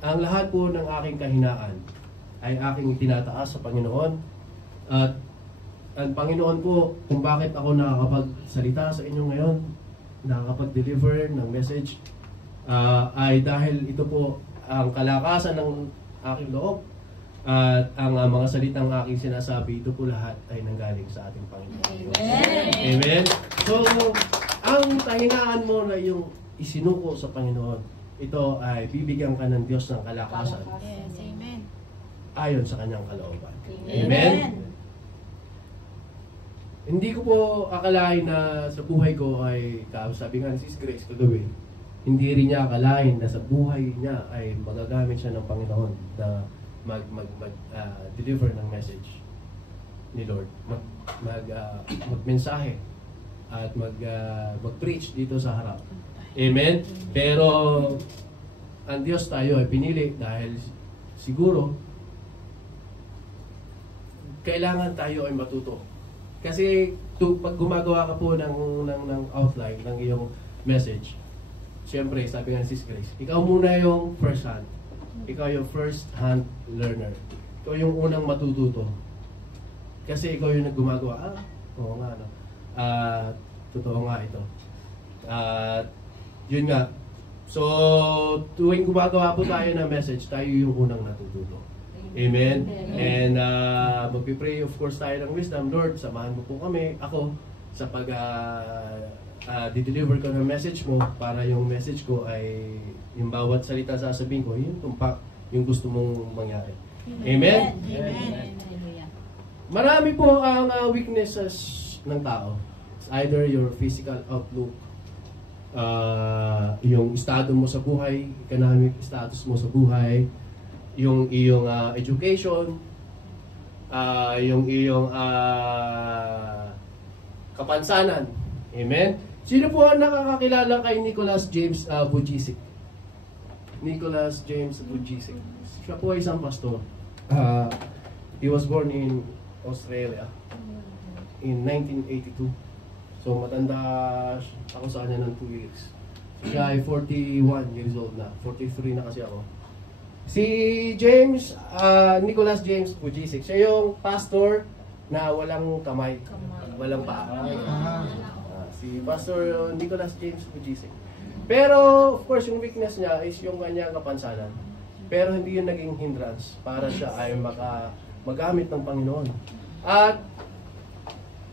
ang lahat po ng aking kahinaan ay aking itinataas sa Panginoon. At ang Panginoon po, kung bakit ako nakakapagsalita sa inyo ngayon, nakakapag-deliver ng message, ay dahil ito po ang kalakasan ng aking loob at ang mga salitang aking sinasabi, ito po lahat ay nanggaling sa ating Panginoon. Amen. Amen. So, ang kahinaan mo na yung isinuko sa Panginoon, ito ay bibigyan ka ng Diyos ng kalakasan Yes, amen. ayon sa kanyang kalooban. Amen. Hindi ko po akalain na sa buhay ko ay, sabi nga ni Sis Grace kagabi, hindi rin niya akalain na sa buhay niya ay magagamit siya ng Panginoon na mag-deliver ng message ni Lord. Magmensahe at mag-preach dito sa harap. Amen? Pero ang Diyos tayo ay pinili dahil siguro kailangan tayo ay matuto. Kasi pag gumagawa ka po ng outline ng iyong message, siyempre, sabi nga ni Sis Grace, ikaw muna yung first hand. Ikaw yung first hand learner. Ikaw yung unang matututo. Kasi ikaw yung naggumagawa. Oo nga, no? Totoo nga ito. Yun nga. So, tuwing gumagawa po tayo ng message, tayo yung unang natututo. Amen? And magpipray of course tayo ng wisdom. Lord, samahan mo po kami, ako, sa di-deliver ko ng message mo para yung message ko ay yung bawat salita sasabihin ko, yung tumpak, yung gusto mong mangyari. Amen? Amen. Marami po ang weaknesses ng tao. It's either your physical outlook, yung estado mo sa buhay, economic status mo sa buhay, yung iyong education, yung iyong kapansanan. Amen? Sino po ang nakakakilala kay Nicholas James Vujicic? Nicholas James Vujicic. Siya po ay isang pastor. He was born in Australia in 1982. So matanda ako sa kanya ng 2 years. So, siya ay 41 years old na. 43 na kasi ako. Si Nicholas James Vujicic, siya yung pastor na walang kamay, walang paa. Si Pastor Nicholas James Vujicic. Pero, of course, yung weakness niya is yung kanyang kapansanan. Pero hindi yun naging hindrance para siya ay magamit ng Panginoon. At,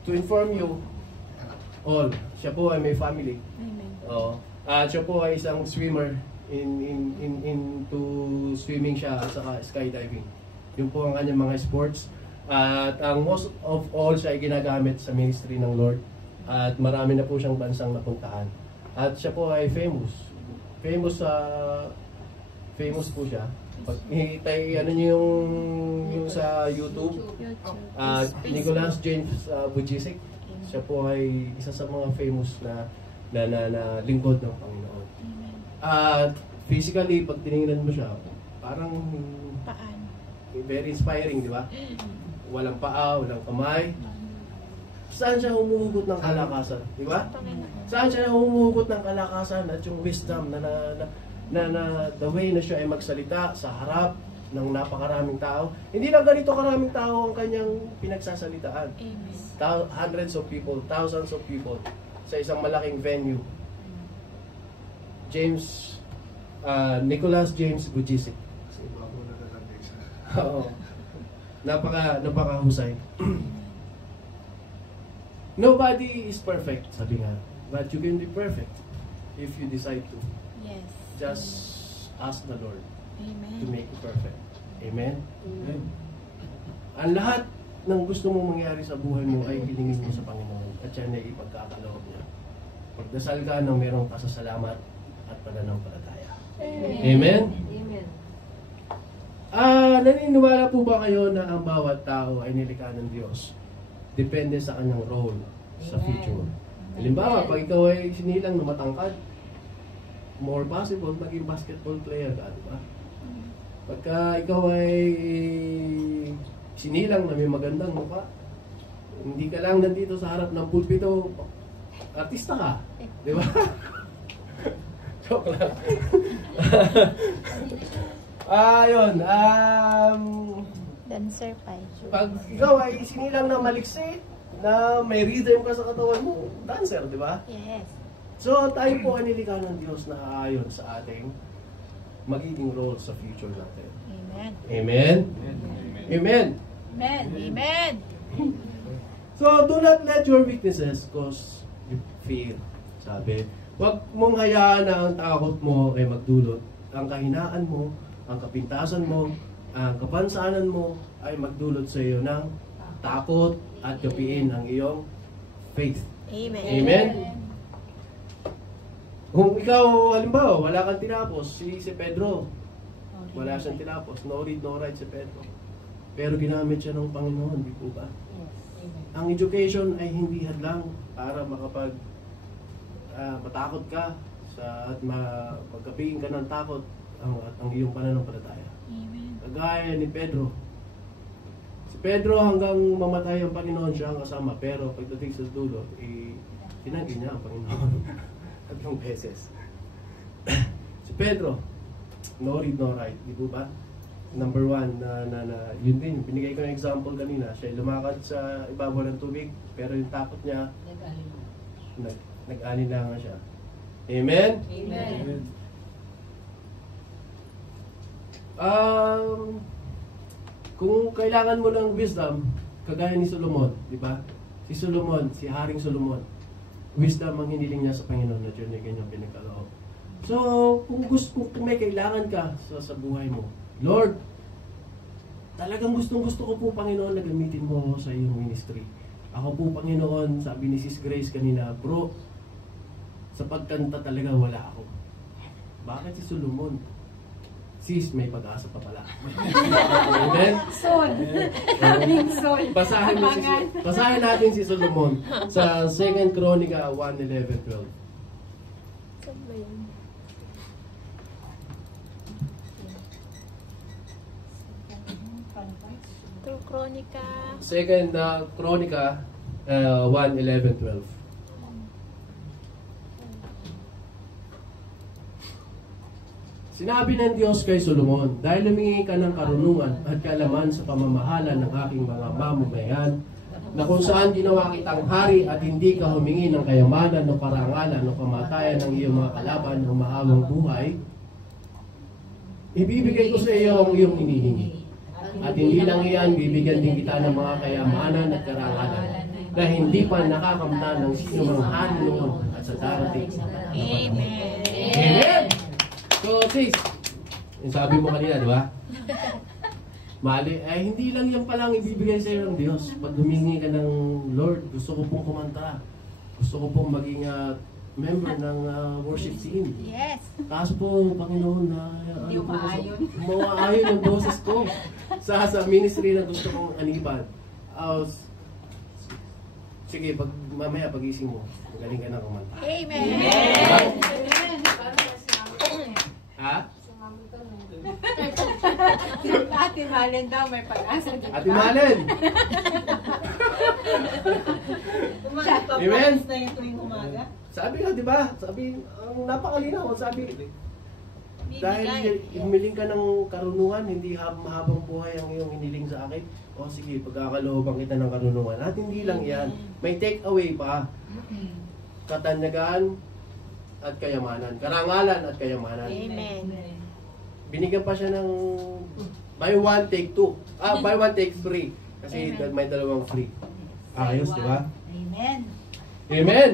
to inform you all, siya po ay may family. Amen. At siya po ay isang swimmer into swimming siya at saka skydiving. Yun po ang kanyang mga sports. At ang most of all siya ay ginagamit sa ministry ng Lord. At marami na po siyang bansang napuntahan. At siya po ay famous. Famous po siya. Pag ano niyo yung sa YouTube, Nicholas James Vujicic, siya po ay isa sa mga famous na lingkod ng Panginoon. At physically, pag tinignan mo siya, parang Paan. very inspiring, di ba? Walang paa, walang kamay. Saan siya humuhugot ng kalakasan? Di ba? Saan siya humuhugot ng kalakasan at yung wisdom na the way na siya ay magsalita sa harap ng napakaraming tao. Hindi lang ganito karaming tao ang kanyang pinagsasalitaan. Amen. Hundreds of people, thousands of people sa isang malaking venue. Nicholas James Vujicic. Kasi iba ko naglalagay sa... Oo. Napakahusay. Nobody is perfect, sabi nga. But you can be perfect if you decide to. Yes. Just ask the Lord. to make you perfect. Amen? Ang lahat ng gusto mong mangyari sa buhay mo ay hilingin mo sa Panginoon at yan ay ipagkakaloob niya. Pagdasal ka ng merong pasasalamat at pananampalataya. Amen? Amen. Naniniwala po ba kayo na ang bawat tao ay nilikha ng Diyos? Depende sa kanyang role sa future. Halimbawa, pag ikaw ay sinilang na matangkad, more possible maging basketball player ka, di ba? Pagka ikaw ay sinilang na may magandang mukha, hindi ka lang nandito sa harap ng pulpito, artista ka, di ba? Joke lang. Yun. Dancer pa eh. Pag ikaw ay sinilang na maliksi, na may rhythm ka sa katawan mo, dancer, di ba? Yes. So, tayo po ay nilikha ng Diyos na aayon sa ating magiging role sa future natin. Amen. Amen? Amen. Amen. Amen. So, do not let your weaknesses cause you fear. Sabi, huwag mong hayaan na ang takot mo ay magdulot. Ang kahinaan mo, ang kapintasan mo, ang kapansanan mo ay magdulot sa iyo ng takot at kapiin ang iyong faith. Amen. Amen? Kung ikaw, halimbawa, wala kang tinapos, si Pedro, wala siyang tinapos, no read, no write si Pedro. Pero ginamit siya ng Panginoon, di po ba? Ang education ay hindi hadlang para matakot ka at magkapiin ka ng takot ang iyong pananampalataya. Amen. Kagaya ni Pedro. Si Pedro hanggang mamatay ang Panginoon siya ang kasama, pero pagdating sa dulo, tinanggi niya ang Panginoon. Tatlong beses. Si Pedro, no read, no write, di po ba? Number one, yun din, binigay ko ng example kanina, siya lumakad sa ibabaw ng tubig, pero yung takot niya, nag-alinlangan siya. Amen? Amen. Kung kailangan mo ng wisdom, kagaya ni Solomon, di ba? Si Solomon, si Haring Solomon, wisdom ang hiniling niya sa Panginoon na Diyon ay ganyang pinagkaloob. So, kung may kailangan ka sa buhay mo, Lord, talagang gustong-gusto ko po, Panginoon, na gamitin mo ako sa iyong ministry. Ako po, Panginoon, sabi ni Sis Grace kanina, bro, sa pagkanta talaga wala ako. Bakit si Solomon? Sis, may pag-asa pa pala. Amen? Sol. Sol. Basahin natin si Solomon sa 2 Chronica 1:11-12. Saan ba yun? Ito, Chronica. 2 Chronica 1:11-12. Sinabi ng Diyos kay Solomon, dahil lumingi ka ng karunungan at kaalaman sa pamamahala ng aking mga mamamayan, na kung saan ginawa kitang hari at hindi ka humingi ng kayamanan o karangalan o kamatayan ng iyong mga kalaban o mahabang buhay, ibibigay ko sa iyo ang iyong hinihingi. At hindi lang iyan, bibigyan din kita ng mga kayamanan at karangalan na hindi pa nakakamtan ng sino mang hari noon at sa darating. Amen. Amen! So, sis, yung sabi mo kanina, di ba? Mali, hindi lang yan palang ibibigay sa iyo ng Diyos. Pag humingi ka ng Lord, gusto ko pong kumanta. Gusto ko pong maging member ng worship team. Yes. Kaso po, Panginoon, Hindi umaayon. Umaayon yung boses ko sa ministry na gusto kong aniban. Sige, mamaya pag-ising mo, magaling ka na kumanta. Amen. Ha? Ate Malen daw may pag-asa din. Ate Malen! Amen? na yung tuwing umaga. Sabi nga, di ba? Sabi, ang napakalinaw. Sabi, dahil humiling ka ng karunungan, hindi mahabang buhay ang iyong hiniling sa akin. O sige, pagkakalooban kita ng karunungan. At hindi lang yan. May take away pa. Katanyagaan at kayamanan. Karangalan at kayamanan. Amen. Binigyan pa siya ng buy one, take two. Buy one, take three. Kasi may dalawang free. Ayos, di ba? Amen. Amen!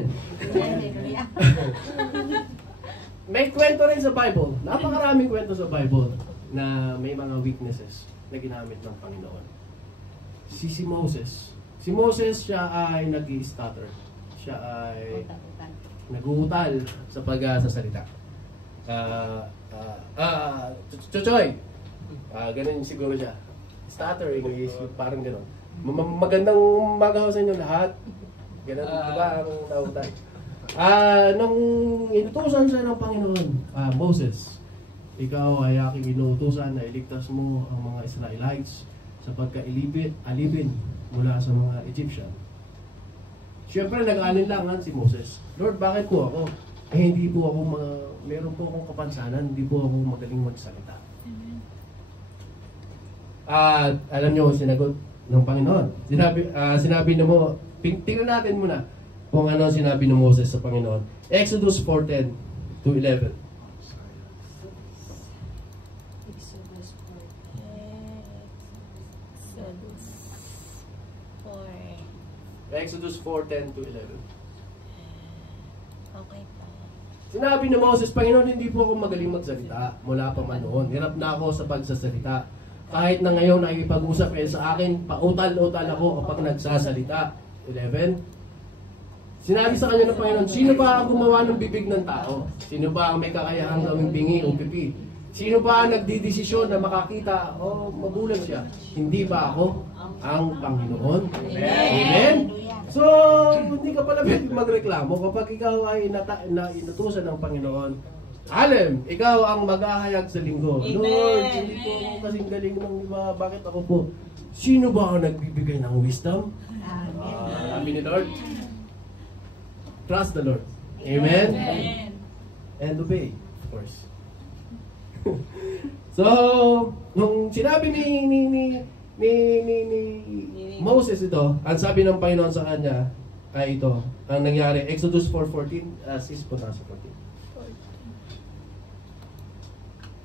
Hallelujah. May kwento rin sa Bible. Napakaraming kwento sa Bible. na may mga weaknesses na ginamit ng Panginoon. Si Moses. Si Moses, siya ay nag-i-stutter. Siya ay naguutal sa pagsasalita. Chochoy! Ganun siguro siya. Stuttering is parang ganun. Magandang magaw sa inyo lahat. Ganun, diba ang nautal? Nung inutusan siya ng Panginoon, Moses, ikaw ay aking inutusan na iligtas mo ang mga Israelites sa pagka-alipin mula sa mga Egyptian. Siyempre, nag-alinlangan si Moses. Lord, bakit po ako? Hindi po ako, meron po akong kapansanan, hindi po ako magaling magsalita. At alam niyo, sinagot ng Panginoon. Sinabi na mo, tingnan natin muna kung ano sinabi ng Moses sa Panginoon. Exodus 4:10 to 11. Exodus 4:10 to 11. Okay pa. Sinabi ni Moses, Panginoon, hindi po ako magaling magsalita. Mula pa man noon. Hirap na ako sa pagsasalita. Kahit na ngayon ay ipag-usap kayo sa akin, pautal-utal ako kapag nagsasalita. 11. Sinabi sa kanya ng Panginoon, sino ba ang gumawa ng bibig ng tao? Sino ba ang may kakayahang gawing bingi o pipi? Sino ba ang nagdidesisyon na makakita o magulang siya? Hindi ba ako ang Panginoon? Amen? So, hindi ka pala pwede magreklamo kapag ikaw ay inutusan ng Panginoon. Alem, ikaw ang maghahayag sa linggo. Amen. Lord, hindi po ako kasing galing ng iba. Bakit ako po? Sino ba ang nagbibigay ng wisdom? Sabi ni Lord. Trust the Lord. Amen? And obey, of course. So, nung sinabi ni Moses ito, ang sabi ng Panginoon sa kanya ay ito, ang nangyari, Exodus 4:14, sis po nasa 14.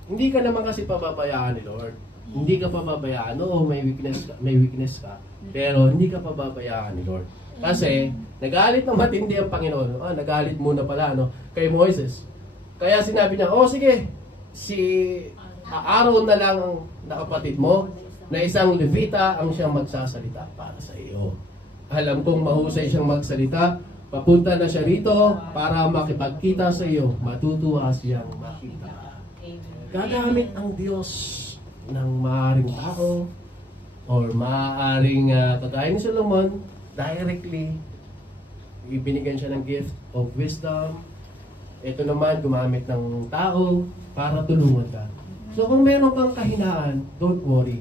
Hindi ka naman kasi pababayaan ni Lord. Hindi ka pababayaan. Oo, may weakness ka. Pero hindi ka pababayaan ni Lord. Kasi, nagalit ng matindi ang Panginoon. Nagalit muna pala, kay Moses. Kaya sinabi niya, sige, si Aaron na lang ang nakapatid mo, na isang Levita ang siyang magsasalita para sa iyo. Alam kong mahusay siyang magsalita. Papunta na siya rito para makipagkita sa iyo. Matutuwa siyang makita. Gagamit ang Diyos ng maaaring tao or maaaring kagaya ni Solomon, directly ibinigyan siya ng gift of wisdom. Ito naman, gumamit ng tao para tulungan ka. So kung meron kang kahinaan, don't worry.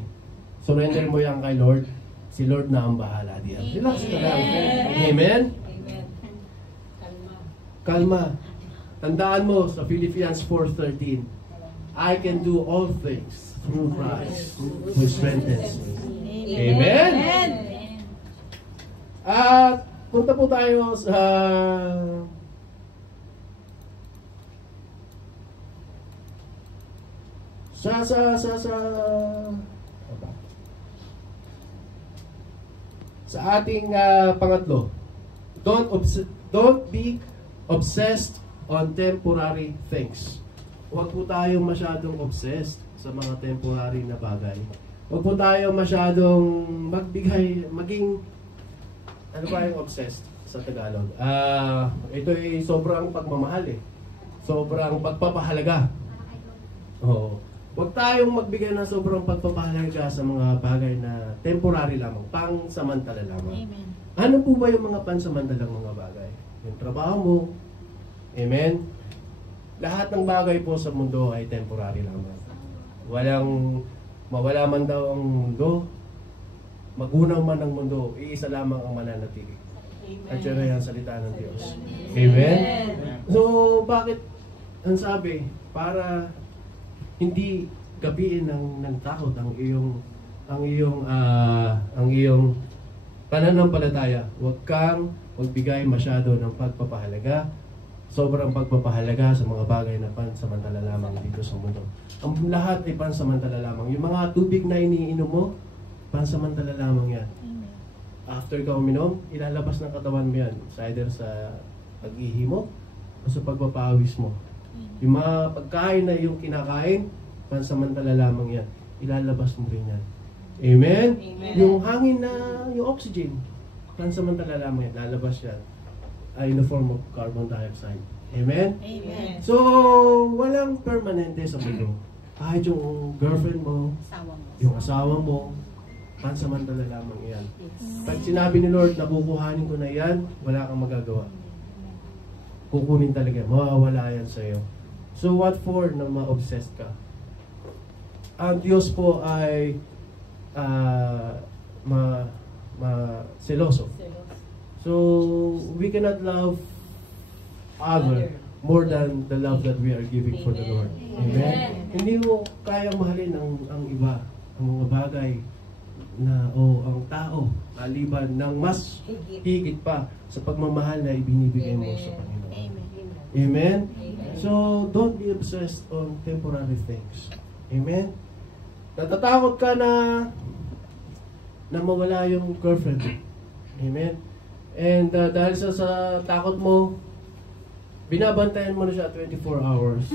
Surrender mo yan kay Lord. Si Lord na ang bahala diyan. Relax ka lang. Amen? Kalma. Tandaan mo sa Philippians 4:13, I can do all things through Christ who strengthens me. Amen? At punta po tayo sa ating pangatlo. Don't be obsessed on temporary things. Huwag po tayong masyadong obsessed sa mga temporary na bagay. Huwag po tayong masyadong maging, ano ba yung obsessed sa Tagalog? Ito ay sobrang pagmamahal Sobrang pagpapahalaga. Huwag tayong magbigay ng sobrang pagpapahalaga sa mga bagay na temporary lamang, pang-samantala lamang. Amen. Ano po ba yung mga pansamantalang mga bagay? Yung trabaho mo. Amen? Lahat ng bagay po sa mundo ay temporary lamang. Mawala man daw ang mundo, magunaw man ang mundo, iisa lamang ang mananatili. At yun ay ang salita ng Diyos. Amen? So, bakit ang sabi? Para hindi gabiin ng takot ang iyong pananampalataya. Huwag kang magbigay masyado ng pagpapahalaga, sobrang pagpapahalaga sa mga bagay na pansamantala lamang dito sa mundo. Ang lahat ay pansamantala lamang. Yung mga tubig na iniinom mo, pansamantala lamang yan. After ka uminom, ilalabas ng katawan mo yan. Either sa pag-ihi mo o sa pagpapawis mo. Yung mga pagkain na yung kinakain, pansamantala lamang yan. Ilalabas mo rin yan. Amen? Yung hangin na, yung oxygen, pansamantala lamang yan. Lalabas yan. Ay in the form of carbon dioxide. Amen? Amen. So, walang permanente sa mundo. Kahit yung girlfriend mo, Asawa mo. yung asawa mo, pansamantala lamang yan. Pag sinabi ni Lord na kukuhanin ko na yan, wala kang magagawa. Kukunin talaga, mawawala yan sa'yo. So what for na ma-obsessed ka? Ang Diyos po ay seloso. So we cannot love other more than the love that we are giving for the Lord. Amen? Hindi mo kayang mahalin ang iba, ang mga bagay na ang tao maliban ng mas higit pa sa pagmamahal na ibinibigay mo sa Panginoon. Amen. Amen? So, don't be obsessed on temporary things. Amen? Natatakot ka na mawala yung girlfriend. Amen? And dahil sa takot mo, binabantayan mo na siya 24 hours.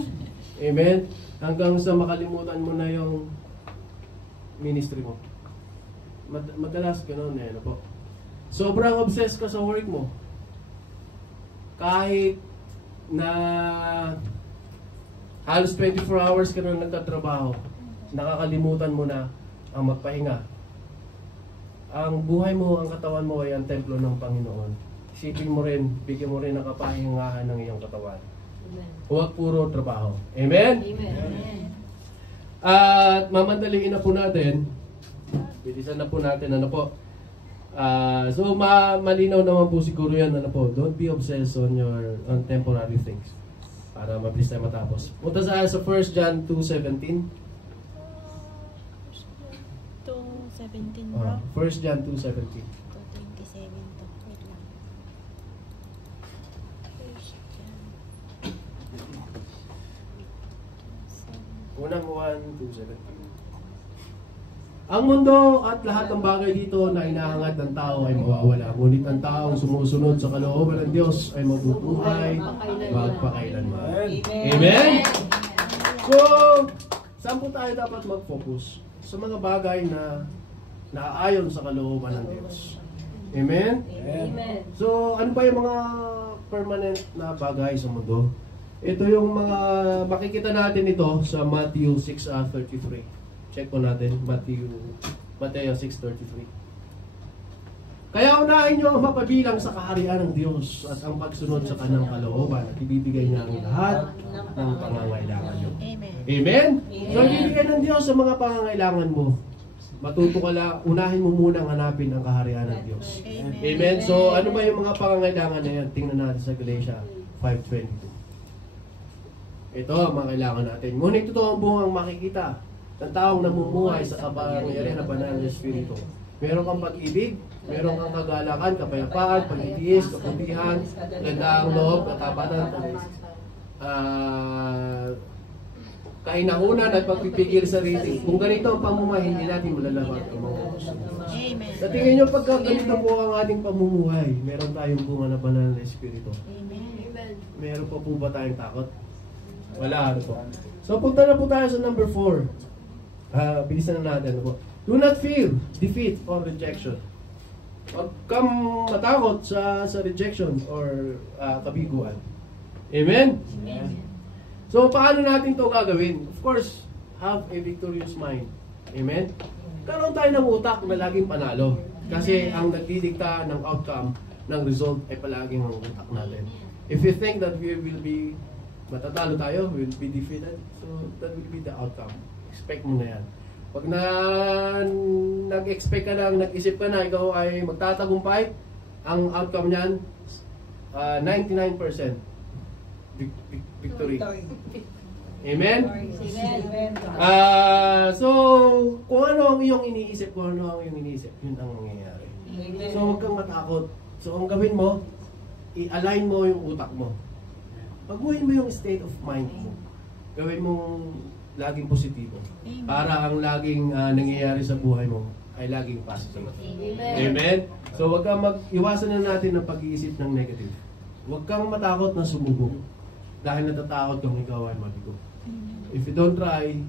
Amen? Hanggang sa makalimutan mo na yung ministry mo. Madalas gano'n ano po. Sobrang obsessed ka sa work mo. Kahit na halos 24 hours ka na nagtatrabaho, nakakalimutan mo na ang magpahinga. Ang buhay mo, ang katawan mo ay ang templo ng Panginoon. Isipin mo rin, bigyan mo rin ng kapahingahan ng iyong katawan. Huwag puro trabaho. Amen? Amen. At mamandaliin na po natin. Bilisan na po natin, ano po. So malinaw naman po siguro yan, ano po. Don't be obsessed on temporary things. Para mabilis tayo matapos. Punta sa 1 John 2:17. 2:17 bro. 1 John 2:17. 2:27 to. Wait lang. First John. Unang 1:2:17. Ang mundo at lahat ng bagay dito na inahangad ng tao ay mawawala. Ngunit ang taong sumusunod sa kalooban ng Diyos ay mabubuhay magpakailanman. Amen? So, saan po tayo dapat mag-focus? Sa mga bagay na naaayon sa kalooban ng Diyos. Amen? Amen. So, ano ba yung mga permanent na bagay sa mundo? Ito yung mga makikita natin ito sa Matthew 6:33. Check po natin, Matthew 6:33. Kaya unahin nyo ang mapabilang sa kaharian ng Diyos at ang pagsunod sa kanyang kalooban at ibibigay niya ang lahat ng pangangailangan nyo. Amen. Amen? So, ibibigay ng Diyos ang mga pangangailangan mo. Matuto ka lang, unahin mo munang hanapin ang kaharian ng Diyos. Amen? So, ano ba yung mga pangangailangan na yan? Tingnan natin sa Galatia 5:22. Ito ang mga kailangan natin. Ngunit ito ang bungang makikita ng taong namumuhay sa kapangyarihan ng banal na Espiritu. Meron kang pag-ibig, meron kang kagalakan, kapayapaan, pagtitiis, kabutihan, gandaang loob, katapatan, kainahunan at pagpipigil sa sarili. Kung ganito ang pamumuhay, hindi natin malalaman ang mga gusto. Amen. Sa tingin nyo, pagka ganito po ang ating pamumuhay, meron tayong bunga na banal na Espiritu. Amen. Meron pa po ba tayong takot? Wala, ano po. So, punta na po tayo sa number 4. Bilisan na natin. Ano po? Do not fear defeat or rejection. Huwag kang matakot sa rejection or kabiguan. Amen? Amen. So, paano natin to gagawin? Of course, have a victorious mind. Amen? Karoon tayo ng utak na laging panalo. Kasi ang nagdidikta ng outcome, ng result, ay palaging ang utak natin. If you think that we will be matatalo tayo, we will be defeated, so that will be the outcome. Expect mo na yan. Pag nag-expect ka na, nag-isip ka na, ikaw ay magtatagumpay, ang outcome niyan, 99% victory. Amen? So, kung ano ang iyong iniisip, yun ang mangyayari. So, huwag kang matakot. So, ang gawin mo, i-align mo yung utak mo. Pagbuhin mo yung state of mind mo. Gawin mong laging positibo. Para ang laging nangyayari sa buhay mo ay laging positive. Amen? So, huwag kang iwasan na natin ang pag-iisip ng negative. Huwag kang matakot na sumubok. Dahil natatakot kang ikaw ay mabigo. If you don't try,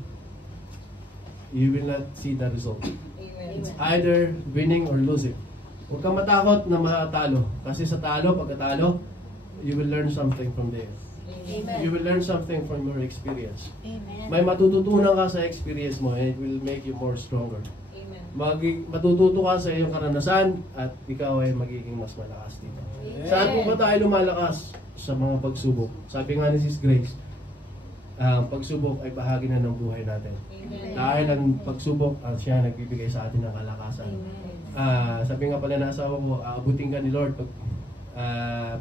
you will not see the result. Amen. It's either winning or losing. Huwag kang matakot na matalo. Kasi sa talo, pagkatalo, you will learn something from there. Amen. You will learn something from your experience. Amen. May matututunan ka sa experience mo and it will make you more stronger. Amen. Matututo ka sa iyong karanasan at ikaw ay magiging mas malakas dito. Saan po ba tayo lumalakas? Sa mga pagsubok. Sabi nga ni Sis Grace, ang pagsubok ay bahagi na ng buhay natin. Amen. Dahil ang pagsubok, siya nagbibigay sa atin ng kalakasan. Sabi nga pala ng asawa ko, aabutin ka ni Lord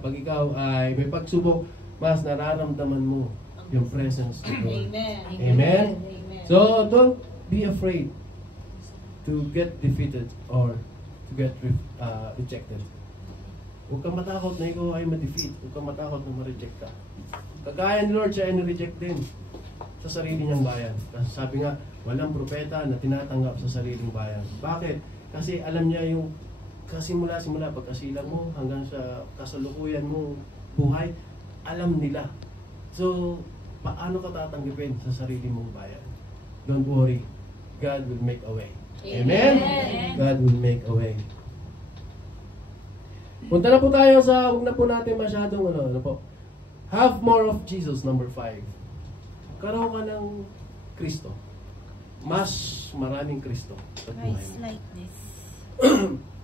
pag ikaw ay may pagsubok, mas nararamdaman mo yung presence of God. Amen. Amen? Amen. So, don't be afraid to get defeated or to get rejected. Huwag kang matakot na ikaw ay ma-defeat. Huwag kang matakot na ma-reject ka. Kagaya ni Lord, siya ay na-reject din sa sarili niyang bayan. Kasi sabi nga, walang propeta na tinatanggap sa sariling bayan. Bakit? Kasi alam niya yung kasimula-simula, pagkasilang mo hanggang sa kasalukuyan mo buhay, alam nila. So, paano ka tatanggapin sa sarili mong bayan? Don't worry. God will make a way. Amen? Amen. God will make a way. Punta na po tayo sa, huwag na po natin masyadong ano po. Have more of Jesus, number 5. Karoon ka ng Kristo. Mas maraming Kristo sa buhay Christ mo. like this.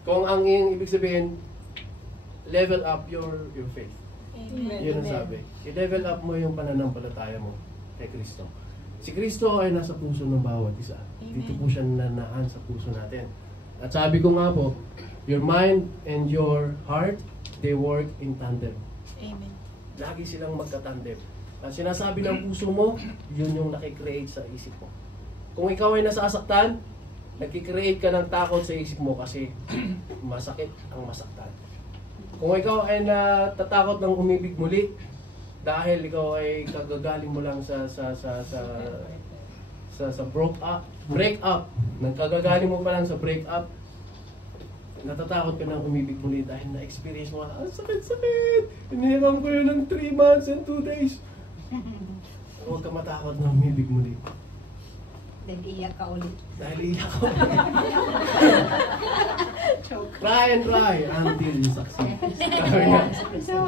Kung ang iyong ibig sabihin, level up your faith. Amen. Yun ang sabi. I-level up mo yung pananampalataya mo kay Kristo. Si Kristo ay nasa puso ng bawat isa. Amen. Dito po siya nanaan sa puso natin. At sabi ko nga po, your mind and your heart, they work in tandem. Amen. Lagi silang magka-tandem. At sinasabi ng puso mo, yun yung nakikreate sa isip mo. Kung ikaw ay nasasaktan, nakikreate ka ng takot sa isip mo kasi masakit ang masaktan. Kung ikaw ay natatakot ng umibig muli dahil ikaw ay kagagaling mo lang sa break up, nang kagagaling mo pa lang sa break up, natatakot ka ng umibig muli dahil na-experience mo, sakit-sakit, inihiram ko yun ng 3 months and 2 days. Huwag ka matakot na umibig muli. Nag-iyak ka ulit. Dahil iyak ko. Try and try until you succeed. Sabi nga.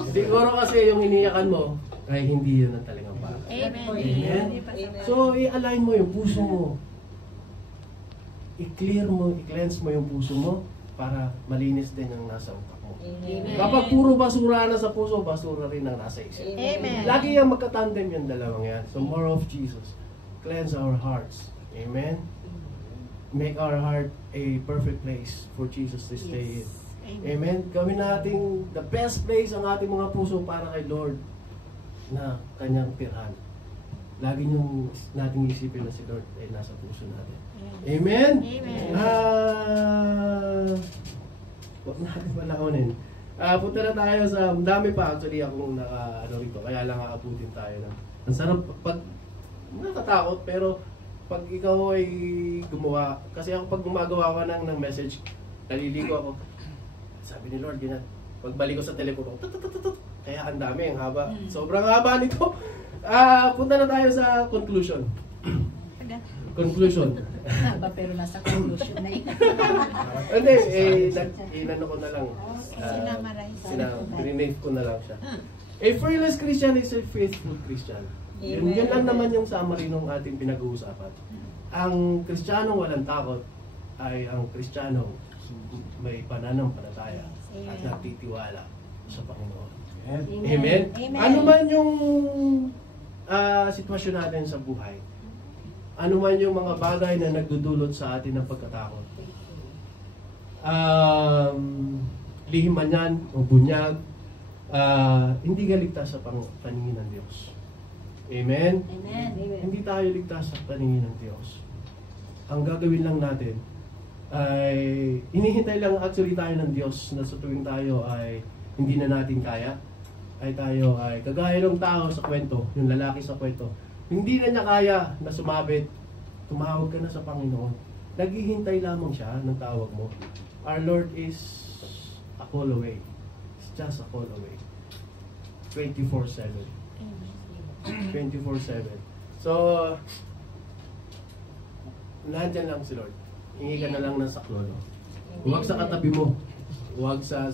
Siguro kasi yung iniyakan mo ay hindi yun ang talagang para. Amen. Amen? So, i-align mo yung puso mo. I-clear mo, i-cleanse mo yung puso mo para malinis din ang nasa utak mo. Amen. Kapag puro basura na sa puso, basura rin ang nasa isip. Amen. Lagi yung magkatandem yung dalawang yan. So, more of Jesus. Cleanse our hearts. Amen? Make our heart a perfect place for Jesus to stay in. Amen? Gawin natin the best place ang ating mga puso para kay Lord na kanyang tirhan. Lagi niyong nating isipin na si Lord ay nasa puso natin. Amen? Amen. Huwag natin malaunin. Punta na tayo sa, dami pa actually akong rito, kaya lang aabutin tayo na. Ang sarap, pag natatakot, pero pag ikaw ay gumawa, kasi ako pag gumagawa ko ng message, naliligo ako. Sabi ni Lord, yun na. Pagbalik ko sa telepono, kaya ang dami, ang haba. Sobrang haba nito. Punta na tayo sa conclusion. Conclusion. Haba pero nasa conclusion na yun. Hindi, inano ko na lang. Sinamarize. Rename ko na lang siya. A fearless Christian is a faithful Christian. Yun lang naman yung summary ng ating pinag-uusapan. Ang Kristiyanong walang takot ay ang Kristiyanong may pananampalataya at nagtitiwala sa Panginoon. Amen? Amen. Ano man yung sitwasyon natin sa buhay, ano man yung mga bagay na nagdudulot sa atin ng pagkatakot, lihim man yan o bunyag, hindi ka ligtas sa paningin ng Diyos. Amen? Amen. Hindi tayo ligtas sa paningin ng Diyos. Ang gagawin lang natin ay hinihintay lang actually tayo ng Diyos na sa tuwing tayo ay hindi na natin kaya, ay tayo ay kagaya ng tao sa kwento, yung lalaki sa kwento, hindi na niya kaya na sumabit, tumawag ka na sa Panginoon. Naghihintay lamang siya ng tawag mo. Our Lord is a call away. It's just a call away. 24/7. 24/7. So, nandyan lang si Lord. Hingi ka na lang ng saklolo. Huwag sa katabi mo. Huwag sa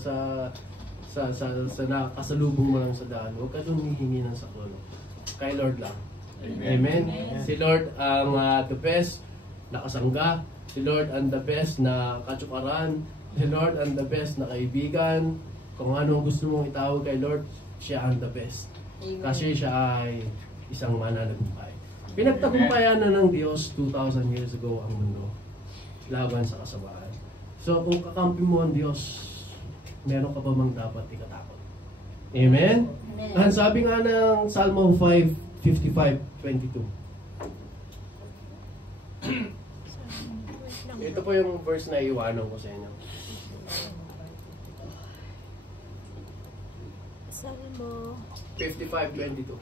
nakasalubong mo lang sa daan. Huwag ka doon hihingi ng saklolo. Kay Lord lang. Amen. Si Lord ang the best na kasangga. Si Lord ang the best na katsukaran. Si Lord ang the best na kaibigan. Kung ano gusto mong itawag kay Lord, siya ang the best. Kasi siya ay isang mananagumpay. Pinagtagumpayan na ng Diyos 2,000 years ago ang mundo laban sa kasamaan. So kung kakampi mo ang Diyos, meron ka ba mang dapat ikatakot? Amen? Ang sabi nga ng Salmo 5:55-22. Ito po yung verse na iwanan ko sa inyo. Salmo 55:22.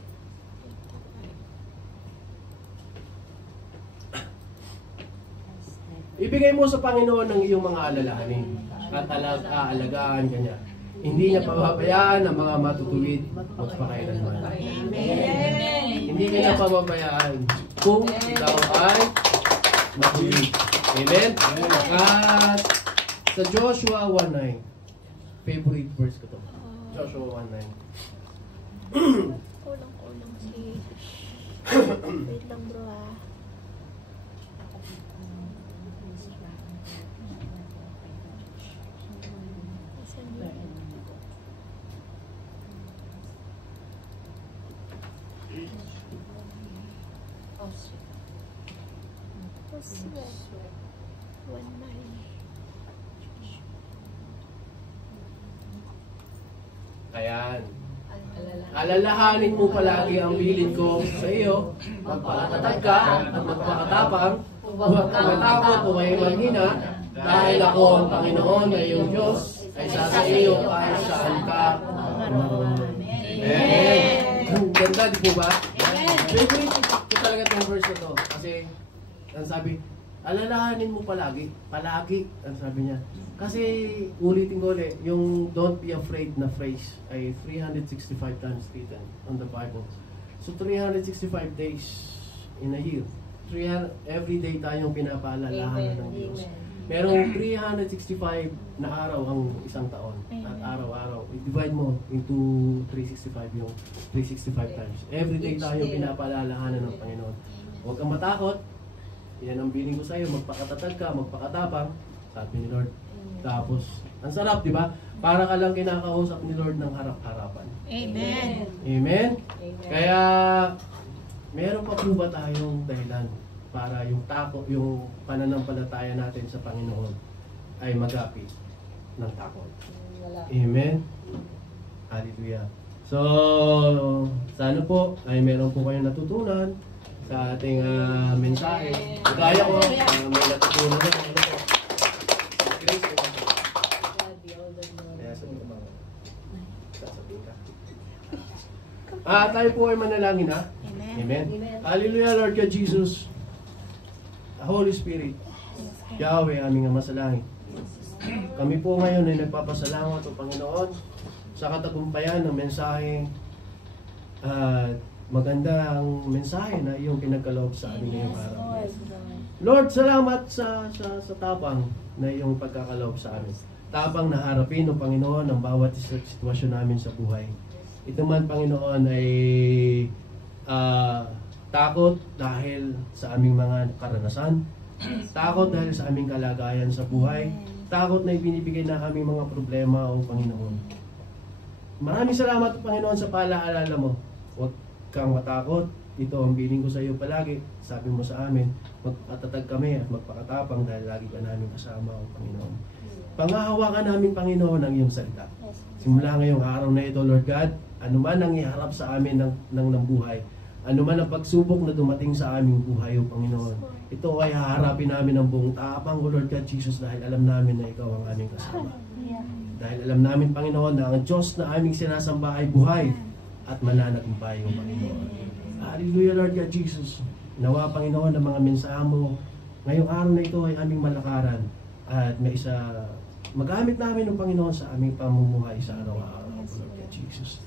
Ibigay mo sa Panginoon ang iyong mga alalahanin at aalagaan ka niya. Hindi niya pababayaan ang mga matutuwid magpakailanman. Amen. Hindi niya pababayaan kung ikaw ay matuwid. Amen? At sa Joshua 1:9, favorite verse ko to. Joshua 1:9. Kulang-kulang si... Wait lang bro ah. Asan yun? Joshua 1:9. Ayan. Alalahanin mo palagi ang bilin ko sa iyo. Magpakatatag ka at magpakatapang. Huwag ka matakot o may manghina. Dahil ako ang Panginoon na iyong Diyos ay sa iyo kahit saan ka maroon. Amen. Ang ganda, di po ba? Favorite ko talaga itong verse na to. Kasi, ang sabi, alalahanin mo palagi. Palagi, ang sabi niya. Kasi, ulitin ko ulit, yung don't be afraid na phrase ay 365 times written on the Bible. So, 365 days in a year. Every day tayong pinapaalalahanan ng Diyos. Merong 365 na araw ang isang taon. At araw-araw, i-divide mo into 365 yung 365 times. Every day tayong pinapaalalahanan ng Panginoon. Huwag kang matakot. Yan ang biling ko sa iyo. Magpakatatag ka, magpakatapang. Sabi ni Lord. Tapos, ang sarap, di ba? Para ka lang kinakausap ni Lord ng harap-harapan. Amen. Amen? Kaya, meron pa po ba tayong dahilan para yung yung pananampalataya natin sa Panginoon ay magapi ng takot? Amen? Hallelujah. So, sana po ay meron po kayong natutunan sa ating mensahe. Kaya ko, may natutunan na ano po. Grace, kaya sabihin ko mga sasabihin ka. Tayo po ay manalangin ha. Amen. Hallelujah, Lord God Jesus. Holy Spirit, Yahweh, aming Ama sa langit. Kami po ngayon ay nagpapasalamat o Panginoon sa katagumpayan ng mensahe at maganda ang mensahe na iyong pinagkaloob sa amin ngayong araw. Lord, salamat sa tapang na iyong pagkakaloob sa amin. Tapang na harapin o Panginoon ang bawat sitwasyon namin sa buhay. Ito man, Panginoon, ay takot dahil sa aming mga karanasan, takot dahil sa aming kalagayan sa buhay, takot na ibinibigay na aming mga problema o Panginoon. Maraming salamat, Panginoon, sa paalala mo. Huwag kang matakot. Ito ang biling ko sa iyo palagi. Sabi mo sa amin, magpatatag kami at magpakatapang dahil lagi ka namin kasama, o Panginoon. Pangahawakan namin, Panginoon, ang iyong salita. Simula ngayong araw na ito, Lord God, anuman ang iharap sa amin ng buhay, ano man ang pagsubok na dumating sa aming buhay, o Panginoon, ito ay haharapin namin ng buong tapang, o Lord God Jesus, dahil alam namin na ikaw ang aming kasama. Dahil alam namin, Panginoon, na ang Diyos na aming sinasamba ay buhay at mananagumpay, o Panginoon. Hallelujah, Lord God Jesus. Nawa, Panginoon, ang mga mensahe mo ngayong araw na ito ay aming malakaran at may magamit namin, o Panginoon, sa aming pamumuhay sa araw-araw, o Lord God Jesus.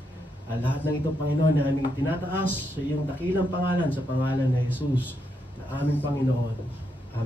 Lahat ng ito, Panginoon, na aming tinataas sa iyong dakilang pangalan, sa pangalan na Jesus, na aming Panginoon.